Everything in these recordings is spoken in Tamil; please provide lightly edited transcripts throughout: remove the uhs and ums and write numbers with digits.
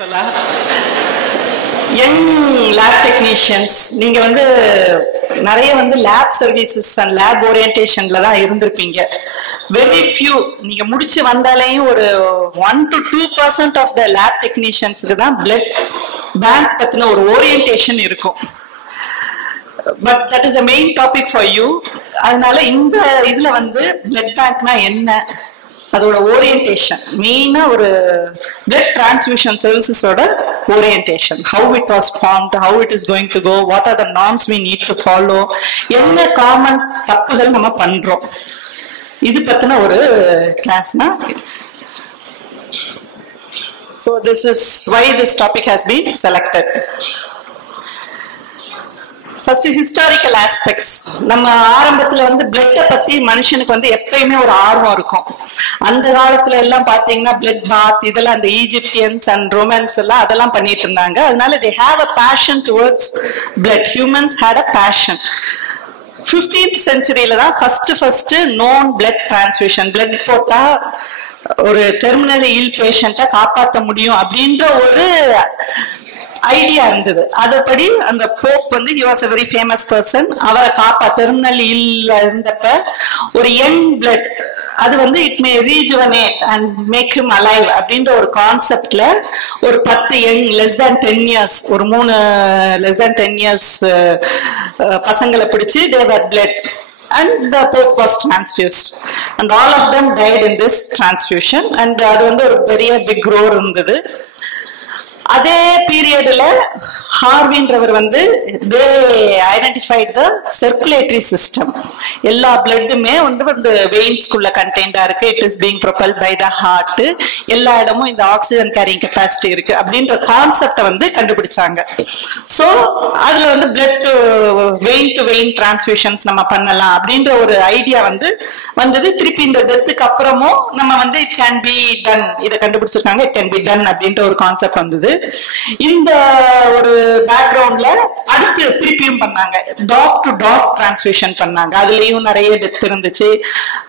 ஆக்சுவலா யங் லேப் டெக்னீஷியன்ஸ் நீங்க வந்து நிறைய வந்து லேப் சர்வீசஸ் அண்ட் லேப் ஓரியன்டேஷன்ல தான் இருந்திருப்பீங்க. வெரி ஃபியூ நீங்க முடிச்சு வந்தாலேயும் ஒரு 1 to 2% ஆஃப் த லேப் டெக்னீஷியன்ஸுக்கு தான் பிளட் பேங்க் பத்தின ஒரு ஓரியன்டேஷன் இருக்கும். But that is a main topic for you. அதனால இந்த இதுல வந்து பிளட் பேங்க்னா என்ன, அதோட ஓரியன்டேஷன் மெயினா ஒரு பிளட் டிரான்ஸ்ஃபியூஷன் சர்வீசஸோட orientation, how it was formed, how it is going to go, what are the norms we need to follow, என்ன காமன் தப்புகள் நம்ம பண்றோம், இது பத்தின ஒரு கிளாஸ்னா. So this is why this topic has been selected. First, historical aspects. நம்ம ஆரம்பத்துல வந்து பிளட்டை பத்தி மனுஷனுக்கு வந்து எப்பயுமே ஒரு ஆர்வம் இருக்கும். அந்த காலத்துல எல்லாம் பாத்தீங்கன்னா பிளட் பாத் இதெல்லாம் அந்த ஈஜிப்தியன்ஸ் அண்ட் ரோமன்ஸ் எல்லாம் அதெல்லாம் பண்ணிட்டு இருந்தாங்க. அதனால they have a passion towards blood. Humans had a passion. 15th centuryல தான் first known blood transfusion. blood போட்டா ஒரு டெர்மினல் இல் பேஷண்ட்டை காப்பாற்ற முடியும் அப்படின்ற ஒரு ஐடியா இருந்தது. அதபடி அந்த போப் வந்து he was a very famous person. அவரை டெர்மினல் இல்ல இருந்தப்ப ஒரு யங் பிளட் அது வந்து it may rejuvenate and make him alive அப்படின்ற ஒரு கான்செப்ட்ல ஒரு 10 யங் லெஸ் தேன் 10 இயர்ஸ் ஒரு 3 லெஸ் தேன் 10 இயர்ஸ் பசங்களை பிடிச்சு they were bled and the Pope was transfused and all of them died in this transfusion and அது வந்து ஒரு பெரிய பிக் ரோர் இருந்தது. அதே பீரியட்ல ஹார்வின்றவர் வந்து they identified the circulatory system. எல்லா பிளட்டுமே வந்து வெயின்ஸ்குள்ள கண்டெய்ன்டா இருக்கு. It is being propelled by the heart. எல்லா இடமும் இந்த ஆக்சிஜன் கேரிங் கெப்பாசிட்டி இருக்கு அப்படின்ற கான்செப்டை வந்து கண்டுபிடிச்சாங்க. ஸோ அதுல வந்து blood vein to vein transfusions நம்ம பண்ணலாம் அப்படின்ற ஒரு ஐடியா வந்து வந்தது. திருப்பி இந்த டெத்துக்கு அப்புறமும் நம்ம வந்து இட் கேன் பி டன், இதை கண்டுபிடிச்சிருக்காங்க, இட் கேன் பி டன் அப்படின்ற ஒரு கான்செப்ட் வந்தது. இந்த ஒரு பேக்ரவுண்ட்ல அடுத்து திருப்பியும் பண்ணாங்க, டாக் டு டாக் டிரான்ஸ்ஃபியூஷன் பண்ணாங்க. அதுலயும் நிறைய டெத் இருந்துச்சு,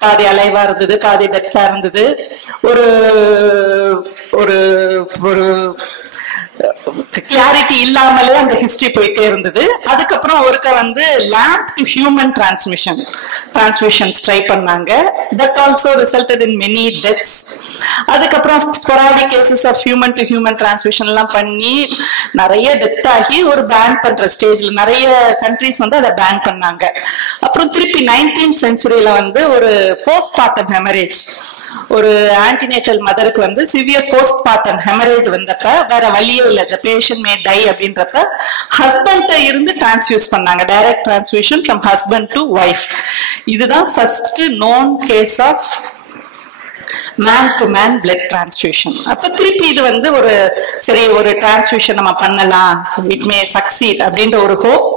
பாதி அலைவா இருந்தது, பாதி டெத்தா இருந்தது. ஒரு ஒரு ஒரு கிளாரிட்டி இல்லாமலே அந்த ஹிஸ்டரி போயிட்டே இருந்தது. அதுக்கப்புறம் ஒருக்க வந்து lab to human transfusions try பண்ணாங்க. That also resulted in many deaths. அதுக்கப்புறம் sporadic cases of human to human transfusion எல்லாம் பண்ணி நிறைய டெத் ஆகி ஒரு பேன் பண்ற ஸ்டேஜ்ல நிறைய கண்ட்ரிஸ் வந்து அதை பேன் பண்ணாங்க. அப்புறம் திருப்பி 19th செஞ்சுரியில வந்து ஒரு போஸ்ட்மார்ட்டம் ஹெமரேஜ், ஒரு ஆன்டினேட்டல் மதருக்கு வந்து சிவியர் போஸ்ட்மார்ட்டம் ஹெமரேஜ் வந்தப்ப வேற வழியே இல்ல, the patient may die அப்படின்றப்ப ஹஸ்பண்ட இருந்து டிரான்ஸ்ஃபியூஸ் பண்ணாங்க, direct transfusion from husband to wife. இதுதான் first known case of man to man blood transfusion. அப்ப திருப்பி இது வந்து ஒரு சரி ஒரு டிரான்ஸ்ஃபியூஷன் நம்ம பண்ணலாம், இட் மே சக்சீட் அப்படின்ற ஒரு ஹோப்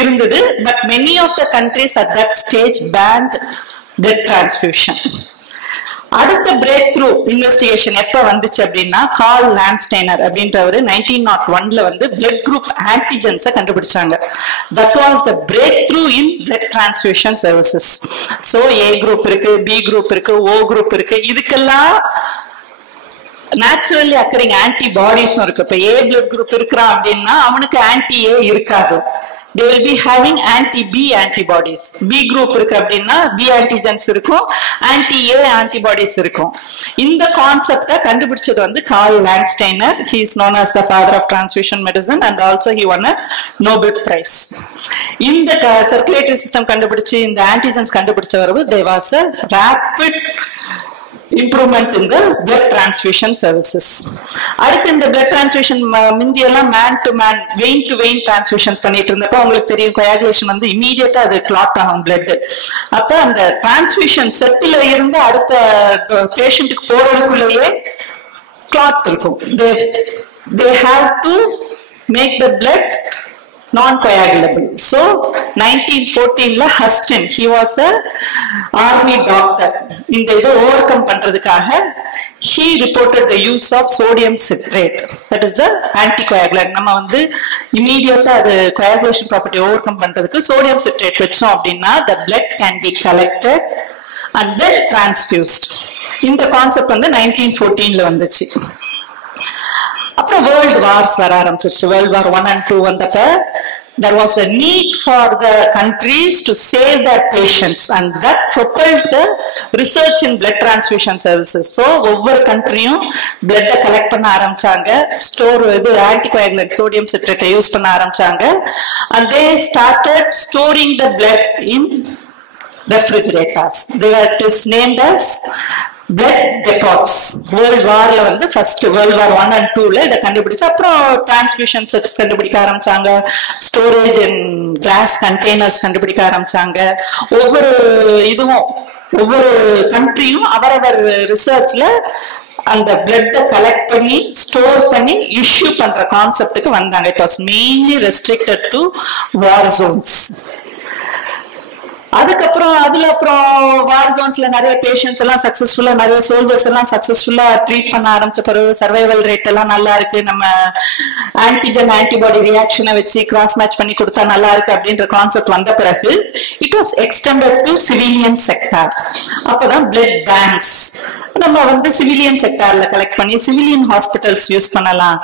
இருந்தது. But many of the countries at that stage banned blood transfusion. அடுத்த பிரேக் த்ரூ இன்வெஸ்டிகேஷன் எப்ப வந்துச்சு அப்படின்னா கார்ல் லான்ஸ்டைனர் அப்படின்றவர் 1901ல வந்து பிளட் குரூப் ஆன்டிஜென்ஸை கண்டுபிடிச்சாங்க. That was the break through in blood transfusion services. So A group இருக்கு, பி குரூப் இருக்கு, ஓ குரூப் இருக்கு, இதுக்கெல்லாம் நேச்சுரலி அக்கரிங் ஆன்டிபாடிஸும் இருக்கு. இப்ப ஏ பிளட் குரூப் இருக்கிறான் அப்படின்னா அவனுக்கு ஆன்டி ஏ இருக்காது, they will be having anti-B antibodies. B group இருக்கு அப்படின்னா B antigens இருக்கும், anti-A antibodies இருக்கும். இந்த கான்செப்டை கண்டுபிடிச்சது வந்து curl Landsteiner. He is known as the father of transfusion medicine and also he won a Nobel Prize. இந்த circulatory system கண்டுபிடிச்சு இந்த antigens கண்டுபிடிச்சவர் there was a rapid improvement in the blood transfusion services. அடுத்து இந்த blood transfusion முந்தி எல்லாம் man to man vein to vein transfusions பண்ணிட்டு இருந்தப்போ உங்களுக்கு தெரியும் coagulation வந்து இமீடியட்டா அது கிளாட் ஆகும் blood. அப்ப அந்த டிரான்ஸ்ஃபியூஷன் செட்டில இருந்து அடுத்த பேஷண்ட்டுக்கு போறதுக்குள்ளேயே கிளாட் இருக்கும். they have to make the blood non-coagulable. So 1914ல Huston, he was a army doctor. இந்த இதை ஓவர்கம் பண்றதுக்காக he reported the use of sodium citrate, that is the anticoagulant. நம்ம வந்து immediate அது coagulation property ஓவர்கம் பண்றதுக்கு sodium citrate வச்சோம் அப்படின்னா the blood can be collected and then transfused. இந்த கான்செப்ட் வந்து 1914ல வந்துச்சு. அப்புறம் வேர்ல்ட் வேர்ல்டு வார்ஸ் வர ஆரம்பிச்சிருச்சு. வேர்ல்டு வார் 1 and 2 வந்தப்ப there was a need for the countries to save their patients, and that propelled the research in blood transfusion services. So ஒவ்வொரு கண்ட்ரியும் blood கலெக்ட் பண்ண ஆரம்பிச்சாங்க, ஸ்டோர் இது ஆன்டிகோயாகுலன்ட் சோடியம் சிட்ரேட்டை யூஸ் பண்ண ஆரம்பிச்சாங்க, and they started storing the blood in refrigerators. It is named as blood depots. World வார்ல வந்து ஃபர்ஸ்ட் வேர்ல்ட் வார் 1 and 2ல இதை கண்டுபிடிச்சு அப்புறம் டிரான்ஸ்மிஷன் செட்ஸ் கண்டுபிடிக்க ஆரம்பிச்சாங்க, ஸ்டோரேஜ் இன் கிளாஸ் கண்டெய்னர்ஸ் கண்டுபிடிக்க ஆரம்பிச்சாங்க. ஒவ்வொரு இதுவும் ஒவ்வொரு கண்ட்ரியும் அவரவர் ரிசர்ச்ல அந்த பிளட்டை கலெக்ட் பண்ணி ஸ்டோர் பண்ணி இஷ்யூ பண்ற கான்செப்டுக்கு வந்தாங்க. It was mainly restricted to war Jones. அதுக்கப்புறம் அப்புறம் வார் ஜோன்ஸ்ல நிறைய பேஷண்ட்ஸ் எல்லாம் சக்சஸ்ஃபுல்லா, நிறைய சோல்ஜர்ஸ் எல்லாம் சக்சஸ்ஃபுல்லா ட்ரீட் பண்ண ஆரம்பிச்ச பிறகு சர்வைவல் ரேட் எல்லாம் நல்லா இருக்கு, நம்ம ஆன்டிஜன் ஆன்டிபாடி ரியாக்ஷனை வச்சு கிராஸ் மேட்ச் பண்ணி கொடுத்தா நல்லா இருக்கு அப்படின்ற கான்செப்ட் வந்த பிறகு it was extended to civilian sector. அப்பதான் பிளட் பேங்க்ஸ் நம்ம வந்து சிவிலியன் செக்டார்ல கலெக்ட் பண்ணி சிவிலியன் ஹாஸ்பிட்டல்ஸ் யூஸ் பண்ணலாம்.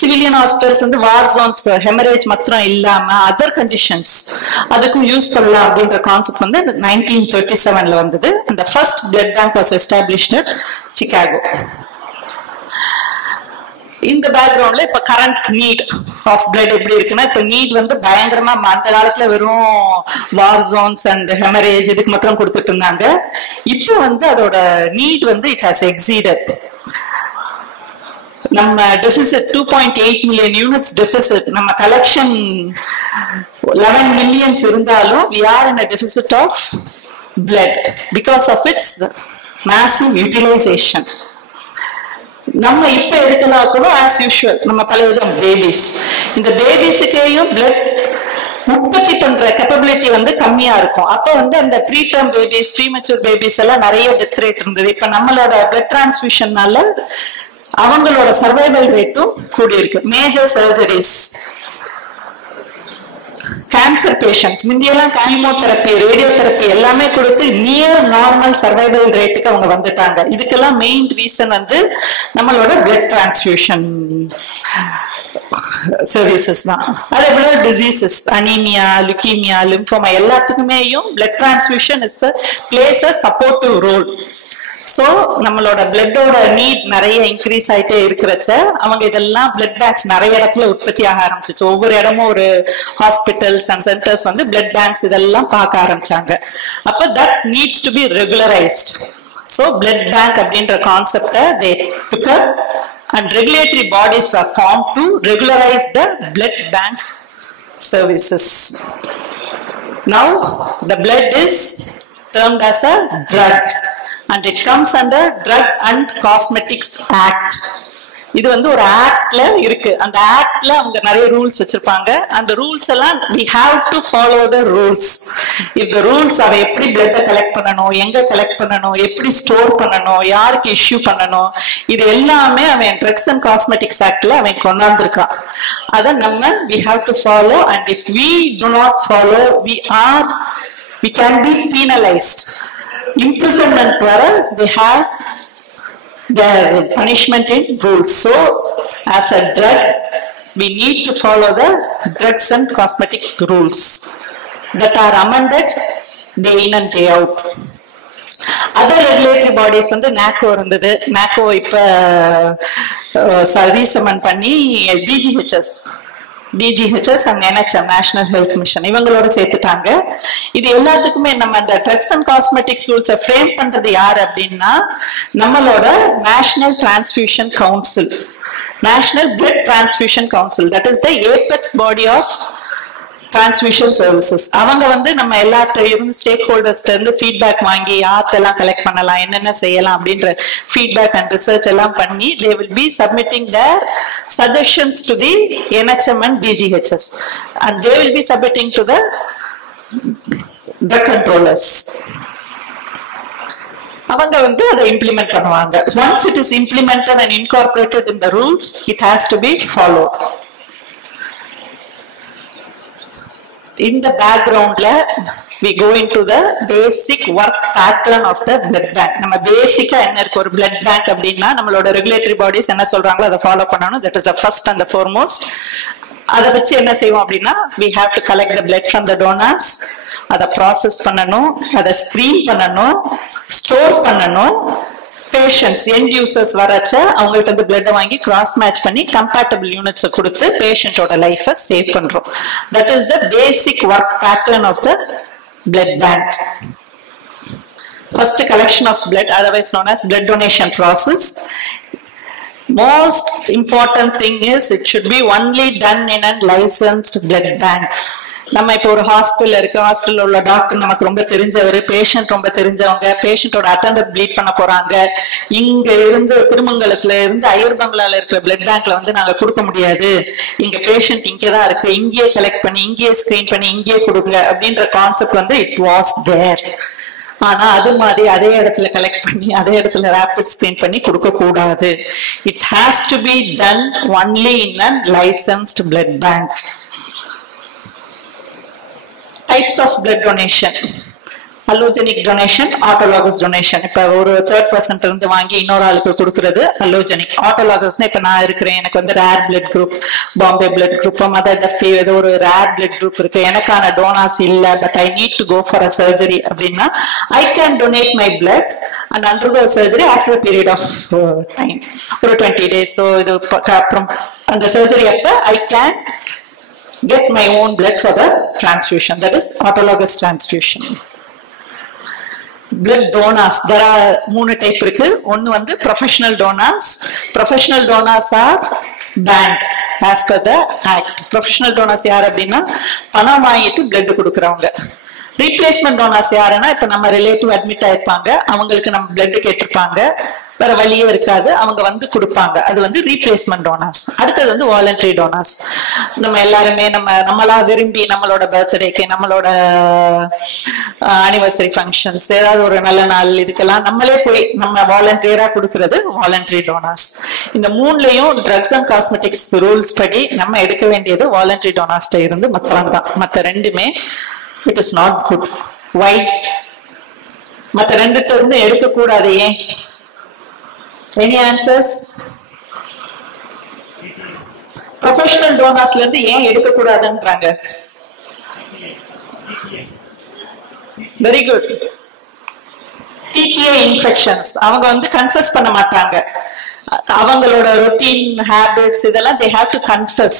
சிவிலியன் ஹாஸ்பிட்டல்ஸ் வந்து வார் ஜோன்ஸ் ஹெமரேஜ் மாத்திரம் இல்லாம அதர் கண்டிஷன்ஸ் அதுக்கும் யூஸ் பண்ணலாம் அப்படின்ற கான்செப்ட் வந்து 1937ல வந்தது. அந்த first blood bank was established at Chicago. இந்த பேக்ரவுண்ட்ல இப்ப கரண்ட் நீட் ஆஃப் பிளட் எப்படி இருக்குன்னா, இப்ப நீட் வந்து பயங்கரமா அந்த காலத்துல வெறும் வார் ஜோன்ஸ் அண்ட் ஹெமரேஜ் இதுக்கு மாத்திரம் கொடுத்துட்டு இருந்தாங்க. இப்போ வந்து அதோட நீட் வந்து இட் ஹாஸ் எக்ஸீடட். நம்ம டெபிசிட் 2.8 மில்லியன் யூனிட்ஸ் டெபிசிட், நம்ம கலெக்ஷன் 11 மில்லியன்ஸ் இருந்தாலும் we are in a deficit of blood because of its massive utilization. நம்ம இப்ப எடுக்கலாம் கூட as usual நம்ம பலவிதம் பேபிஸ், இந்த பேபிஸுக்கையும் பிளட் உற்பத்தி பண்ற கேப்பபிலிட்டி வந்து கம்மியா இருக்கும். அப்ப வந்து அந்த ப்ரீடர்ம் பேபிஸ், ப்ரீமெச்சூர் பேபிஸ் எல்லாம் நிறைய டெத் ரேட் இருந்தது. இப்ப நம்மளோட பிளட் டிரான்ஸ்ஃபியூஷன்னால அவங்களோட சர்வைவல் ரேட்டும் கூடி இருக்கு. மேஜர் சர்ஜரிஸ், கேன்சர் பேஷண்ட்ஸ் முந்தியெல்லாம் கீமோதெரப்பி, ரேடியோதெரப்பி எல்லாமே கொடுத்து நியர் நார்மல் சர்வைவல் ரேட்டுக்கு அவங்க வந்துட்டாங்க. இதுக்கெல்லாம் மெயின் ரீசன் வந்து நம்மளோட பிளட் டிரான்ஸ்ஃபியூஷன் சர்வீசஸ் தான். அதே போல டிசீசஸ், அனீமியா, லுக்கீமியா, லிம்போமா எல்லாத்துக்குமேயும் blood transfusion plays a supportive role. So நம்மளோட பிளட்டோட நீட் நிறைய இன்க்ரீஸ் ஆயிட்டே இருக்கிறச்ச அவங்க இதெல்லாம் பிளட் பேங்க்ஸ் நிறைய இடத்துல உற்பத்தி ஆக ஆரம்பிச்சிச்சு. ஒவ்வொரு இடமும் ஒரு ஹாஸ்பிட்டல்ஸ் அண்ட் சென்டர்ஸ் வந்து பிளட் பேங்க்ஸ் இதெல்லாம் பார்க்க ஆரம்பிச்சாங்க. அப்ப that needs to be regularised. So blood bank அப்படின்ற கான்செப்டை தே டுக் அப் and regulatory bodies were formed to regularize the blood bank services. Now the blood is termed as a drug and it comes under Drug and Cosmetics Act. இது வந்து ஒரு ஆக்ட்ல இருக்கு. அந்த ஆக்ட்ல அவங்க நிறைய ரூல்ஸ் வச்சிருப்பாங்க. அந்த ரூல்ஸ் எல்லாம் we have to follow the rules. if the rules அவ எப்படி பிளட்டை கலெக்ட் பண்ணணும், எங்க கலெக்ட் பண்ணணும், எப்படி ஸ்டோர் பண்ணணும், யாருக்கு இஷ்யூ பண்ணணும், இது எல்லாமே அவன் ட்ரக்ஸ் அண்ட் காஸ்மெட்டிக்ஸ் ஆக்ட்ல அவன் கொண்டாந்துருக்கான். அதை நம்ம we have to follow, and if we do not follow we can be penalized. Imprisonment வர they have their punishment in rules. So as a drug we need to follow the drugs and cosmetic rules that are amended day in and day out. Other regulatory bodies வந்து NACO இருந்தது. NACO இப்ப ரீசமன் பண்ணி DGHS and NHM national health mission இவங்களோட சேர்த்துட்டாங்க. இது எல்லாத்துக்குமே நம்ம அந்த ட்ரக்ஸ் அண்ட் காஸ்மெட்டிக்ஸ் ரூல்ஸை ஃப்ரேம் பண்றது யார் அப்படின்னா நம்மளோட national transfusion council, national blood transfusion council, that is the apex body of transmission services. அவங்க வந்து நம்ம எல்லாத்தையும் ஸ்டேக் ஹோல்டர்ஸ்ல இருந்து ஃபீட்பேக் வாங்கி யார்த்தெல்லாம் கலெக்ட் பண்ணலாம், என்னென்ன செய்யலாம் அப்படின்ற ஃபீட்பேக் அண்ட் ரிசர்ச் எல்லாம் பண்ணி they will be submitting their suggestions to the NHM and DGHS and they will be submitting to the drug controllers. அவங்க வந்து அதை இம்ப்ளிமெண்ட் பண்ணுவாங்க. once it is implemented and incorporated in the rules, it has to be followed. இந்த பேக்ரவுண்ட்ல we go into the basic work pattern of the blood bank. நம்ம பேசிக்கா என்ன இருக்கு ஒரு blood bank அப்படின்னா நம்மளோட ரெகுலேட்டரி பாடிஸ் என்ன சொல்றாங்களோ அதை ஃபாலோ பண்ணணும். that is the first and the foremost. அதை வச்சு என்ன செய்வோம் அப்படின்னா we have to collect the blood from the donors, அதை ப்ராசஸ் பண்ணணும், அதை ஸ்கிரீன் பண்ணணும், ஸ்டோர் பண்ணணும். பேஷண்ட்ஸ் எண்ட் யூசர்ஸ் வரச்ச அவங்கள்ட்ட இருந்து பிளட் வாங்கி கிராஸ் மேட்ச் பண்ணி கம்பேட்டபிள் யூனிட்ஸ் கொடுத்து பேஷண்டோட லைஃபை சேவ் பண்றோம். That is the basic work pattern of the blood bank. First collection of blood, otherwise known as blood donation process. Most important thing is it should be only done in a licensed blood bank. நம்ம இப்போ ஒரு ஹாஸ்பிட்டல் இருக்கு, ஹாஸ்பிட்டல் உள்ள டாக்டர் நமக்கு ரொம்ப தெரிஞ்சவர், பேஷண்ட் ரொம்ப தெரிஞ்சவங்க, பேஷண்டோட அட்டெண்டர் ப்ளீட் பண்ண போறாங்க. இங்க இருந்து திருமங்கலத்துல இருந்து அய்யர் பங்களால இருக்கிற பிளட் பேங்க்ல வந்து நாங்க கொடுக்க முடியாது, இங்க பேஷண்ட் இங்கதான் இருக்கு, இங்கேயே கலெக்ட் பண்ணி இங்கேயே ஸ்கிரீன் பண்ணி இங்கேயே கொடுங்க அப்படின்ற கான்செப்ட் வந்து இட் வாஸ் தேர். ஆனா அது மாதிரி அதே இடத்துல கலெக்ட் பண்ணி அதே இடத்துல ரேபிட் ஸ்கிரீன் பண்ணி கொடுக்க கூடாது. It has to be done only in a licensed blood bank. Types of blood donation: allogenic donation, autologous donation. இப்ப ஒரு தேர்ட் பர்சன்ட் இருந்து வாங்கி இன்னொரு ஆளுக்கு கொடுக்கறது allogenic. autologous இப்ப நான் இருக்கிறேன், எனக்கு வந்து rare blood group, Bombay blood group, mother Duffy ஏதோ ஒரு ரேர் பிளட் குரூப் இருக்கு, எனக்கான டோனாஸ் இல்ல, but I need to go for a surgery அப்படின்னா I can donate my blood and undergo surgery after a period of time, ஒரு 20 days. ஸோ இது அப்புறம் அந்த சர்ஜரி அப்ப I can get my own blood for the transfusion. That is autologous transfusion. Blood donors, there are 3 type இருக்கு. ஒன்னு வந்து professional donors. Professional donors are banned as per the act. Professional donors யார் அப்படின்னா பணம் வாங்கிட்டு blood கொடுக்கறவங்க. ரீப்ளேஸ்மெண்ட் டோனார்ஸ் யாருன்னா இப்ப நம்ம ரிலேட்டிவ் அட்மிட் ஆயிருப்பாங்க, அவங்களுக்கு நம்ம பிளட் கேட்டிருப்பாங்க, வேற வழியே இருக்காது, அவங்க வந்து கொடுப்பாங்க, அது வந்து ரீப்ளேஸ்மெண்ட் டோனார்ஸ். அடுத்தது வந்து வாலண்டரி டோனார்ஸ். நம்ம எல்லாருமே நம்மளா விரும்பி நம்மளோட பர்த்டேக்கு, நம்மளோட ஆனிவர்சரி ஃபங்க்ஷன்ஸ், ஏதாவது ஒரு நல்ல நாள், இதுக்கெல்லாம் நம்மளே போய் நம்ம வாலண்டியரா கொடுக்கறது வாலண்டரி டோனார்ஸ். இந்த 3லயும் ட்ரக்ஸ் அண்ட் காஸ்மெட்டிக்ஸ் ரூல்ஸ் படி நம்ம எடுக்க வேண்டியது வாலண்டரி டோனார்ஸ்ட இருந்து மாத்திரம் தான். மற்ற ரெண்டுமே it is not good. Why? மற்ற ரெண்டுட்ட இருந்து எடுக்க கூடாது, ஏன்? Any answers? ப்ரொஃபஷனல் டோனார்ஸ்ல இருந்து ஏன் எடுக்க கூடாதுன்றாங்க? Very good. TTA இன்ஃபெக்ஷன்ஸ் அவங்க வந்து கன்ஃபஸ் பண்ண மாட்டாங்க, அவங்களோட ரொட்டீன் ஹேபிட்ஸ் இதெல்லாம் they have to confess.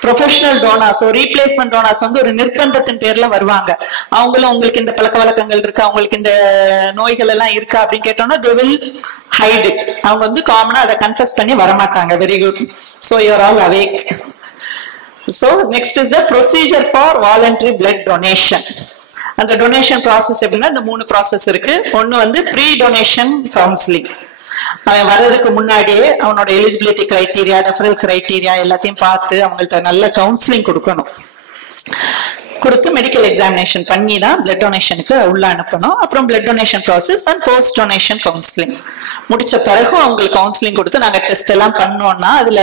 Professional donors, replacement donors வந்து ஒரு நிர்பந்தத்தின் பேர்ல வருவாங்க. அவங்களும் உங்களுக்கு இந்த பழக்க வழக்கங்கள் இருக்கு, அவங்களுக்கு இந்த நோய்கள் எல்லாம் இருக்கா அப்படின்னு கேட்டோம்னா they will hide it. அவங்க வந்து காமனா அதை கன்ஃபஸ் பண்ணி வரமாட்டாங்க. Very good. So you are all awake. So next is the procedure for voluntary blood donation. அந்த டொனேஷன் ப்ராசஸ் எப்படின்னா இந்த 3 ப்ராசஸ் இருக்கு. ஒன்னு வந்து ப்ரீ டொனேஷன் கவுன்சிலிங். அவன் வர்றதுக்கு முன்னாடியே அவனோட எலிஜிபிலிட்டி கிரைட்டீரியா, ரெஃபரல் கிரைட்டீரியா எல்லாத்தையும் பார்த்து அவங்கள்ட்ட நல்ல கவுன்சிலிங் கொடுக்கணும். கொடுத்து மெடிக்கல் எக்ஸாமினேஷன் பண்ணி தான் பிளட் டொனேஷனுக்கு உள்ள அனுப்பணும். அப்புறம் blood donation process and post donation counselling முடிச்ச பிறகு அவங்களுக்கு கவுன்சிலிங் கொடுத்து நாங்க டெஸ்ட் எல்லாம் பண்ணோம்னா அதுல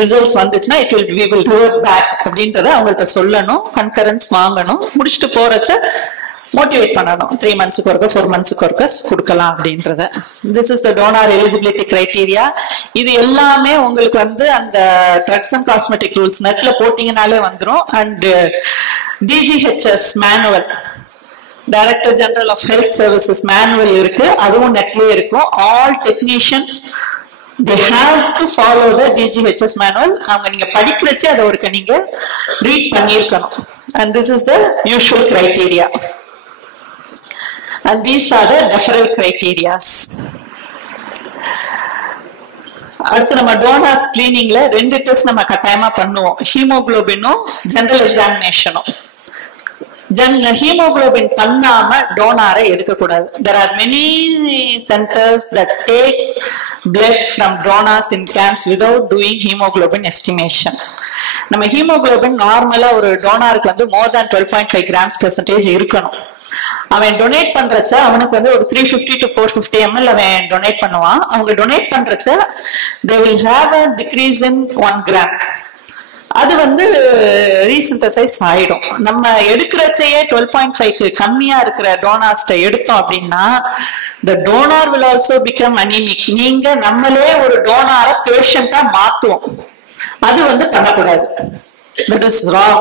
ரிசல்ட்ஸ் வந்துச்சுன்னா we will revert back அப்படின்றத அவங்கள்ட்ட சொல்லணும், கன்கரன்ஸ் வாங்கணும். முடிச்சுட்டு போறச்ச மோட்டிவேட் பண்ணணும், 3 மந்த்ஸுக்கு ஒருக்க 4 மந்த்ஸுக்கு ஒருக்க கொடுக்கலாம் அப்படின்றத. This is the donor eligibility criteria. இது எல்லாமே உங்களுக்கு வந்து அந்த ட்ரக்ஸ் அண்ட் காஸ்மெட்டிக் ரூல்ஸ் நெட்ல போட்டீங்கனாலே வந்துடும். And DGHS manual, director general of health services manual இருக்கு, அதுவும் நெட்லயே இருக்கும். All technicians they have to follow the DGHS manual. அவங்க நீங்க படிக்கிறச்சே அதை ஒருக்க நீங்க ரீட் பண்ணியிருக்கணும். and this is the usual criteria. And these are the deferral criteria. அடுத்து நம்ம டோனார் ஸ்கிரீனிங்ல 2 டெஸ்ட் நம்ம கட்டாயமா பண்ணுவோம், ஹீமோகுளோபினும் ஜெனரல் எக்ஸாமினேஷனும். ஹீமோகுளோபின் பண்ணாம டோனாரை எடுக்க கூடாது. There are many centers that take blood from donors in camps without doing hemoglobin estimation. நம்ம ஹீமோகுளோபின் நார்மலா ஒரு டோனாருக்கு வந்து more than 12.5 grams percentage இருக்கணும். அவன் டொனேட் பண்றச்ச அவனுக்கு வந்து ஒரு 350 to 450 ml அவன் டொனேட் பண்ணுவான். அவங்க donate பண்றச்ச they will have a decrease in 1 gram. அது வந்து ரீசிந்தசைஸ் ஆயிடும். நம்ம எடுக்கிறச்சையே 12.5க்கு கம்மியா இருக்கிற டோனார்ஸ்ட எடுத்தோம் அப்படின்னா the donor will also become anemic. நீங்க நம்மளே ஒரு டோனாரை பேஷண்டா மாத்துவோம். அது வந்து பண்ணக்கூடாது. That is wrong.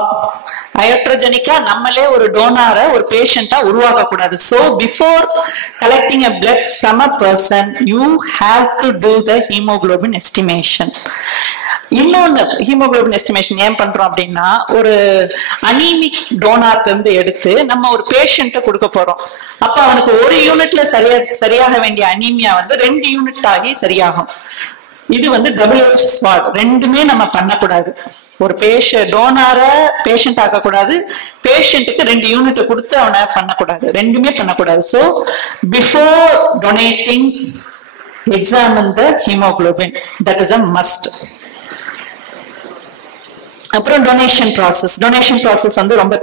Iatrogenic நம்மளே ஒரு டோனாரை ஒரு பேஷண்டா உருவாக்க கூடாது. So before collecting a blood from a person, you have to do the hemoglobin estimation. இன்னொன்னு ஹீமோகுளோபின் எஸ்டிமேஷன் ஏன் பண்றோம் அப்படின்னா, ஒரு அனீமிக் டோனார்ல இருந்து எடுத்து நம்ம ஒரு பேஷண்ட்டை கொடுக்க போறோம். அப்ப அவனுக்கு ஒரு யூனிட்ல சரியாக வேண்டிய அனீமியா வந்து 2 யூனிட் ஆகி சரியாகும். இது வந்து டபுள் எட்ஜ் ஸ்வார்ட். ரெண்டுமே நம்ம பண்ணக்கூடாது. ஒரு டோனார பேஷண்ட் ஆக்க கூடாது, பேஷண்ட்டுக்கு 2 யூனிட் கொடுத்து அவனை பண்ணக்கூடாது, ரெண்டுமே பண்ணக்கூடாது. So before donating examine the haemoglobin, that is a must. அப்புறம் டொனேஷன் ப்ராசஸ் வந்து ரொம்ப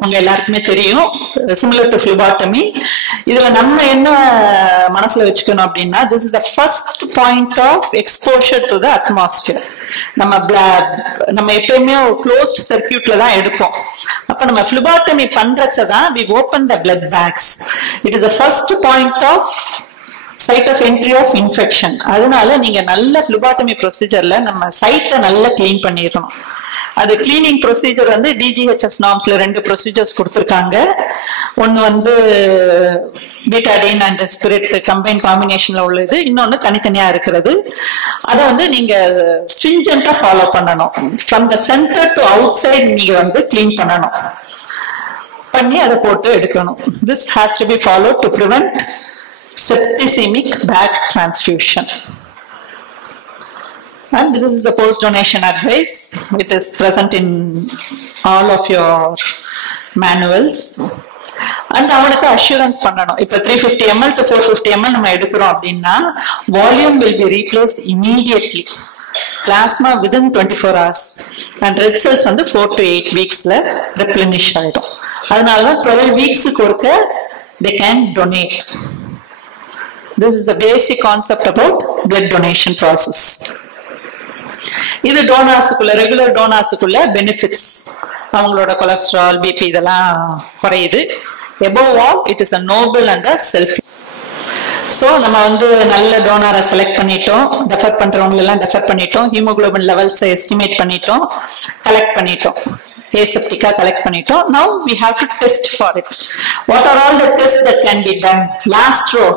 உங்க எல்லாருக்குமே தெரியும், சிமிலர் டு ஃபிளிபாட்டமி. இதுல நம்ம என்ன மனசுல வச்சுக்கணும் அப்படின்னா, this is the first point of exposure to the atmosphere. நம்ம எப்பயுமே க்ளோஸ்ட் சர்க்கியூட்ல தான் எடுப்போம். அப்ப நம்ம ஃபிளிபாட்டமி பண்றச்சதான் we open the blood bags. It is the first point of site of entry of infection. அதனால நீங்க நல்ல ஃபிளிபாட்டமி ப்ரொசீஜர்ல நம்ம சைட்டை நல்லா கிளீன் பண்ணிடணும். அது கிளீனிங் ப்ரொசீஜர் வந்து டிஜிஹெச்எஸ் நார்ம்ஸ்ல 2 ப்ரொசீஜர்ஸ் கொடுத்துருக்காங்க. ஒன்னு வந்து பீட்டாடின் அண்ட் ஸ்பிரிட் கம்பைன் காம்பினேஷன்ல உள்ளது, இன்னொன்னு தனித்தனியா இருக்கிறது. அதை வந்து நீங்க ஸ்ட்ரிஞ்சென்ட்டா ஃபாலோ பண்ணணும். From the centre to outside நீங்க வந்து கிளீன் பண்ணி அதை போட்டு எடுக்கணும். This has to be followed to prevent septicemic back transfusion. And this is a post donation advice. It is present in all of your manuals. And அவனுக்கு அஷூரன்ஸ் பண்ணணும். இப்ப 350 ml to 450 ml நம்ம எடுக்கிறோம் அப்படின்னா volume will be replaced immediately. Plasma within 24 hours. And red cells வந்து 4 to 8 weeksல replenish ஆயிடும். அதனாலதான் 12 weeksக்கு ஒருக்க they can donate. This is the basic concept about blood donation process. இது டோனார்ஸுக்குள்ள, ரெகுலர் டோனார்ஸுக்குள்ள பெனிஃபிட்ஸ். அவங்களோட கொலஸ்ட்ரால், பிபி இதெல்லாம் குறையுது. above all it is a noble and a self. So நம்ம வந்து நல்ல டோனாரை செலக்ட் பண்ணிட்டோம், டெஃபர் பண்றவங்க எல்லாம் டெஃபர் பண்ணிட்டோம், ஹீமோகுளோபின் லெவல்ஸை எஸ்டிமேட் பண்ணிட்டோம், கலெக்ட் பண்ணிட்டோம், aseptica collect பண்ணிட்டோம். Now we have to test for it. What are all the tests that can be done? Last row.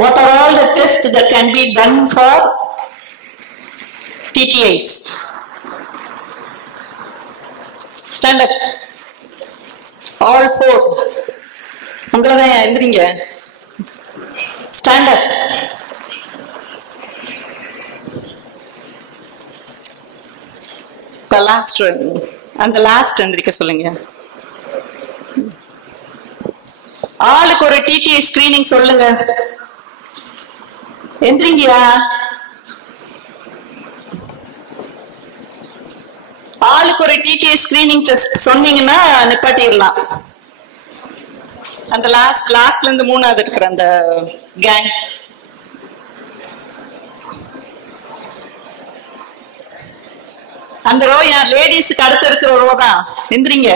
What are all the tests that can be done for TTIs? Stand up. All 4. உங்களதான் எந்திரிங்க. Stand up. The last one. And the last எந்திரிக்க சொல்லுங்க. ஆளுக்கு ஒரு டிடிஐ ஸ்கிரீனிங் சொல்லுங்க. எந்திரிங்கயா. ஆளுக்கு ஒரு டிடிஐ ஸ்கிரீனிங் டெஸ்ட் சொன்னீங்கன்னா நிப்பாட்டிடலாம். அந்த லாஸ்ட்ல இருந்து 3வது இருக்கிற அந்த கேங். அந்த ரோ யார்? லேடிஸ்க்கு அடுத்து இருக்கிற ரோ தான். எந்திரிங்க.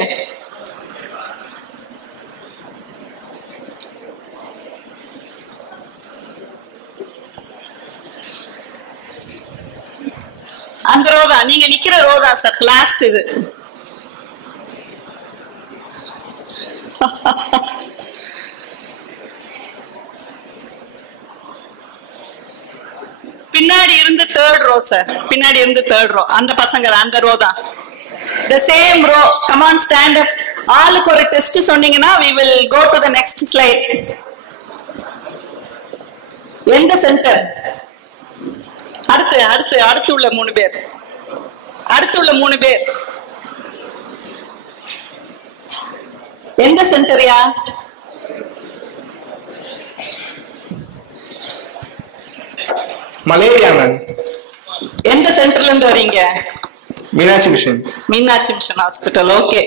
அந்த ரோதா நீங்க நிக்கிற ரோதா சார், லாஸ்ட் இது. பின்னாடி இருந்து 3rd ரோ சார், பின்னாடி இருந்து 3rd ரோ. அந்த பசங்க அந்த ரோ தான். The same row. Come on, stand up. ஆளுக்கு ஒரு டெஸ்ட் சொன்னீங்கன்னா we will go to the next slide. எந்த சென்டர்? அடுத்து உள்ள 3 பேர். எந்த சென்டர்யா? Malaria ma'am. எந்த சென்டர்ல இருந்து வரீங்க? Meenakshi mission hospital. ஓகே.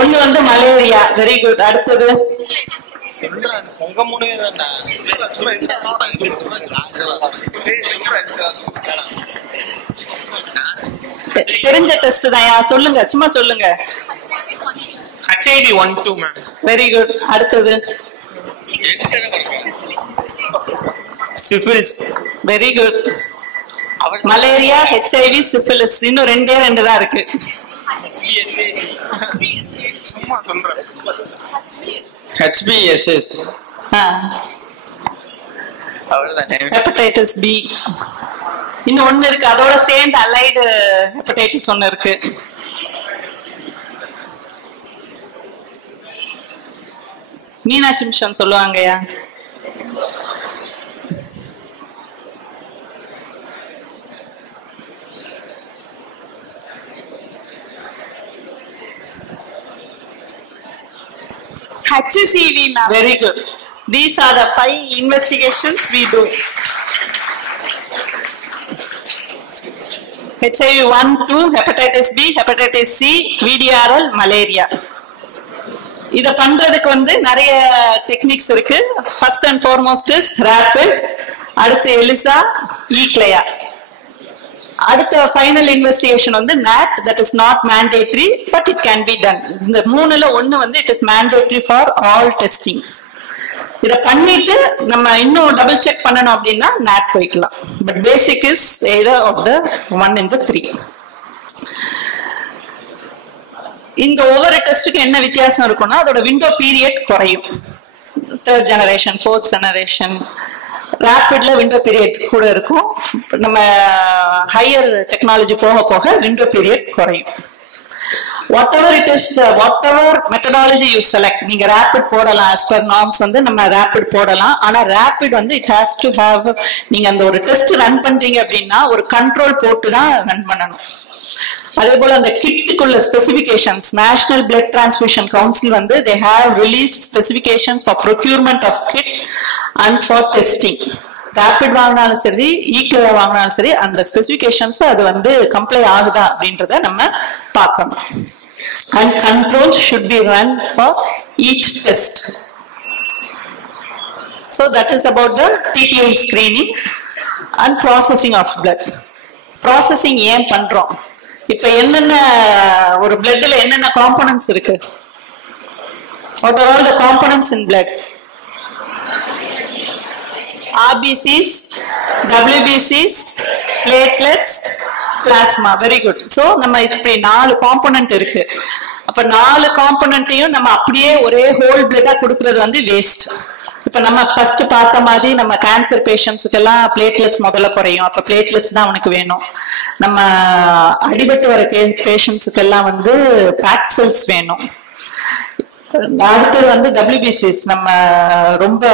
ஒன்னு வந்து மலேரியா. Very good. அடுத்தது தெரிஞ்ச டெஸ்ட் தான். சொல்லுங்க, சும்மா சொல்லுங்க. HIV 1-2 ma'am. Very good. அடுத்தது syphilis. Very good. Malaria, HIV, syphilis. இன்னும் ரெண்டு தான் இருக்கு. சும்மா சொல்றேன். HBSS. Hepatitis B. இன்னும் ஒண்ணு இருக்கு, அதோட சேர்ந்து அலைடு ஹெப்படைட்டிஸ் ஒண்ணு இருக்கு. மீனாட்சி மிஷன் சொல்லுவாங்கயா. HCV ma'am. Very good. These are the 5 investigations we do. HIV 1, 2, hepatitis B, hepatitis C, VDRL, malaria. இத பண்றதுக்கு வந்து நிறைய டெக்னிக்ஸ் இருக்கு. First and foremost is rapid, அடுத்து எலிசா, ஈக்ளையா. அடுத்த ஃபைனல் இன்வெஸ்டிகேஷன் வந்து NAT, that is not mandatory but it can be done. இந்த மூணுல ஒண்ணு வந்து it is mandatory for all testing. இத பண்ணிட்டு நம்ம இன்னும் டபுள் செக் பண்ணணும் அப்படின்னா NAT போய்க்கலாம். But basic is either of the one in the 3. இந்த ஒவ்வொரு டெஸ்ட்டுக்கு என்ன வித்தியாசம் இருக்கும்னா அதோட விண்டோ பீரியட் குறையும். 3rd generation, 4th generation ரேபிட்ல விண்டோ பீரியட் கூட இருக்கும். நம்ம ஹையர் டெக்னாலஜி போக போக விண்டோ பீரியட் குறையும். whatever it is, whatever methodology you select, நீங்க ரேபிட் போடலாம். as per norms வந்து நம்ம ரேபிட் போடலாம். ஆனா ரேபிட் வந்து it has to have, நீங்க அந்த ஒரு டெஸ்ட் ரன் பண்றீங்க அப்படின்னா ஒரு கண்ட்ரோல் போட்டு தான் ரன் பண்ணணும். அதே போல அந்த கிட்டுக்குள்ள specifications, national blood transfusion council வந்து they have released specifications for procurement of kit and for testing. Rapid வாங்கினாலும் சரி, ஈக்ளையா வாங்கினாலும் சரி, அந்த ஸ்பெசிபிகேஷன்ஸ் அது வந்து கம்ப்ளை ஆகுதா அப்படின்றத நம்ம பார்க்கணும். and controls should be run for each test. so that is about the TTI screening and processing of blood. processing ஏன் பண்றோம்? இப்ப என்னென்ன ஒரு பிளட்ல என்னென்ன காம்போனன்ட்ஸ் இருக்கு? what are all the components in blood? RBCs, WBCs, platelets, plasma. very good. so நம்ம இப்படி 4 காம்போனன்ட் இருக்கு. அப்ப 4 காம்போனன்ட்டையும் நம்ம அப்படியே ஒரே ஹோல் பிளட்டா கொடுக்கிறது வந்து வேஸ்ட். இப்ப நம்ம ஃபர்ஸ்ட் பார்த்த மாதிரி நம்ம கேன்சர் பேஷண்ட்ஸ்க்கு எல்லாம் பிளேட்லெட்ஸ் முதல்ல குறையும். அப்ப பிளேட்லெட்ஸ் தான் அவனுக்கு வேணும். நம்ம அடிபட்டு வர பேஷண்ட்ஸுக்கு எல்லாம் வந்து பேக் செல்ஸ் வேணும். அடுத்தது வந்து WBCs, நம்ம ரொம்ப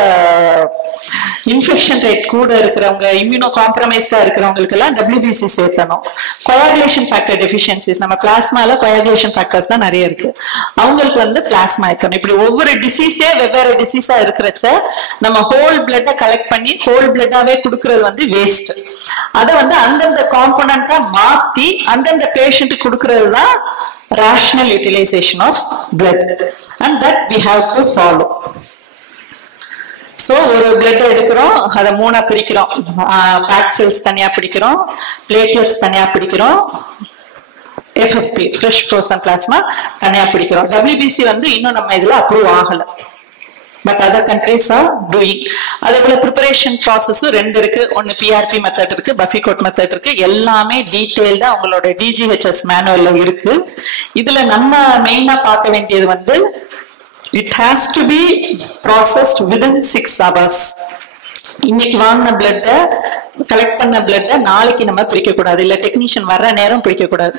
இன்ஃபெக்ஷன் ரேட் கூட இருக்கிறவங்க, இம்யூனோ காம்ப்ரமைஸ்டா இருக்கிறவங்களுக்கு எல்லாம் WBC சேர்த்தணும். கோயாகுலேஷன் ஃபேக்டர் டெஃபிஷியன்சிஸ், நம்ம பிளாஸ்மால கோயாகுலேஷன் ஃபேக்டர்ஸ் தான் நிறைய இருக்கு, அவங்களுக்கு வந்து பிளாஸ்மா ஏற்றணும். இப்படி ஒவ்வொரு டிசீஸே வெவ்வேறு டிசீஸா இருக்கிறச்ச நம்ம ஹோல் பிளட்டை கலெக்ட் பண்ணி ஹோல் பிளட்டாவே கொடுக்கறது வந்து வேஸ்ட். அதை வந்து அந்தந்த காம்போனண்டா மாத்தி அந்தந்த பேஷண்ட் கொடுக்கறது தான் rational utilization of blood, and that we have to follow. so ஒரு blood எடுக்கிறோம், அதை 3ஆ பிரிக்கிறோம். பேக் செல்ஸ் தனியா பிரிக்கிறோம், பிளேட்லெட்ஸ் தனியா பிரிக்கிறோம், FFP fresh frozen plasma தனியா பிரிக்கிறோம். WBC வந்து இன்னும் நம்ம இதுல அப்ரூவ் ஆகல, but other countries are doing. அதே போல ப்ரிப்பரேஷன் ப்ராசஸும் 2 இருக்கு. ஒன்னு PRP மெத்தட் இருக்கு, பஃபிகோட் மெத்தட் இருக்கு. எல்லாமே டீடைல்டா உங்களோட DGHS மேனுவல்ல இருக்கு. இதுல நம்ம மெயினா பார்க்க வேண்டியது வந்து it has to be processed within 6 hours. இன்னைக்கு வாங்கின பிளட்ட, கலெக்ட் பண்ண பிளட்ட நாளைக்கு நம்ம பிரிக்க கூடாது, இல்ல டெக்னீஷியன் வர்ற நேரம் பிரிக்க கூடாது.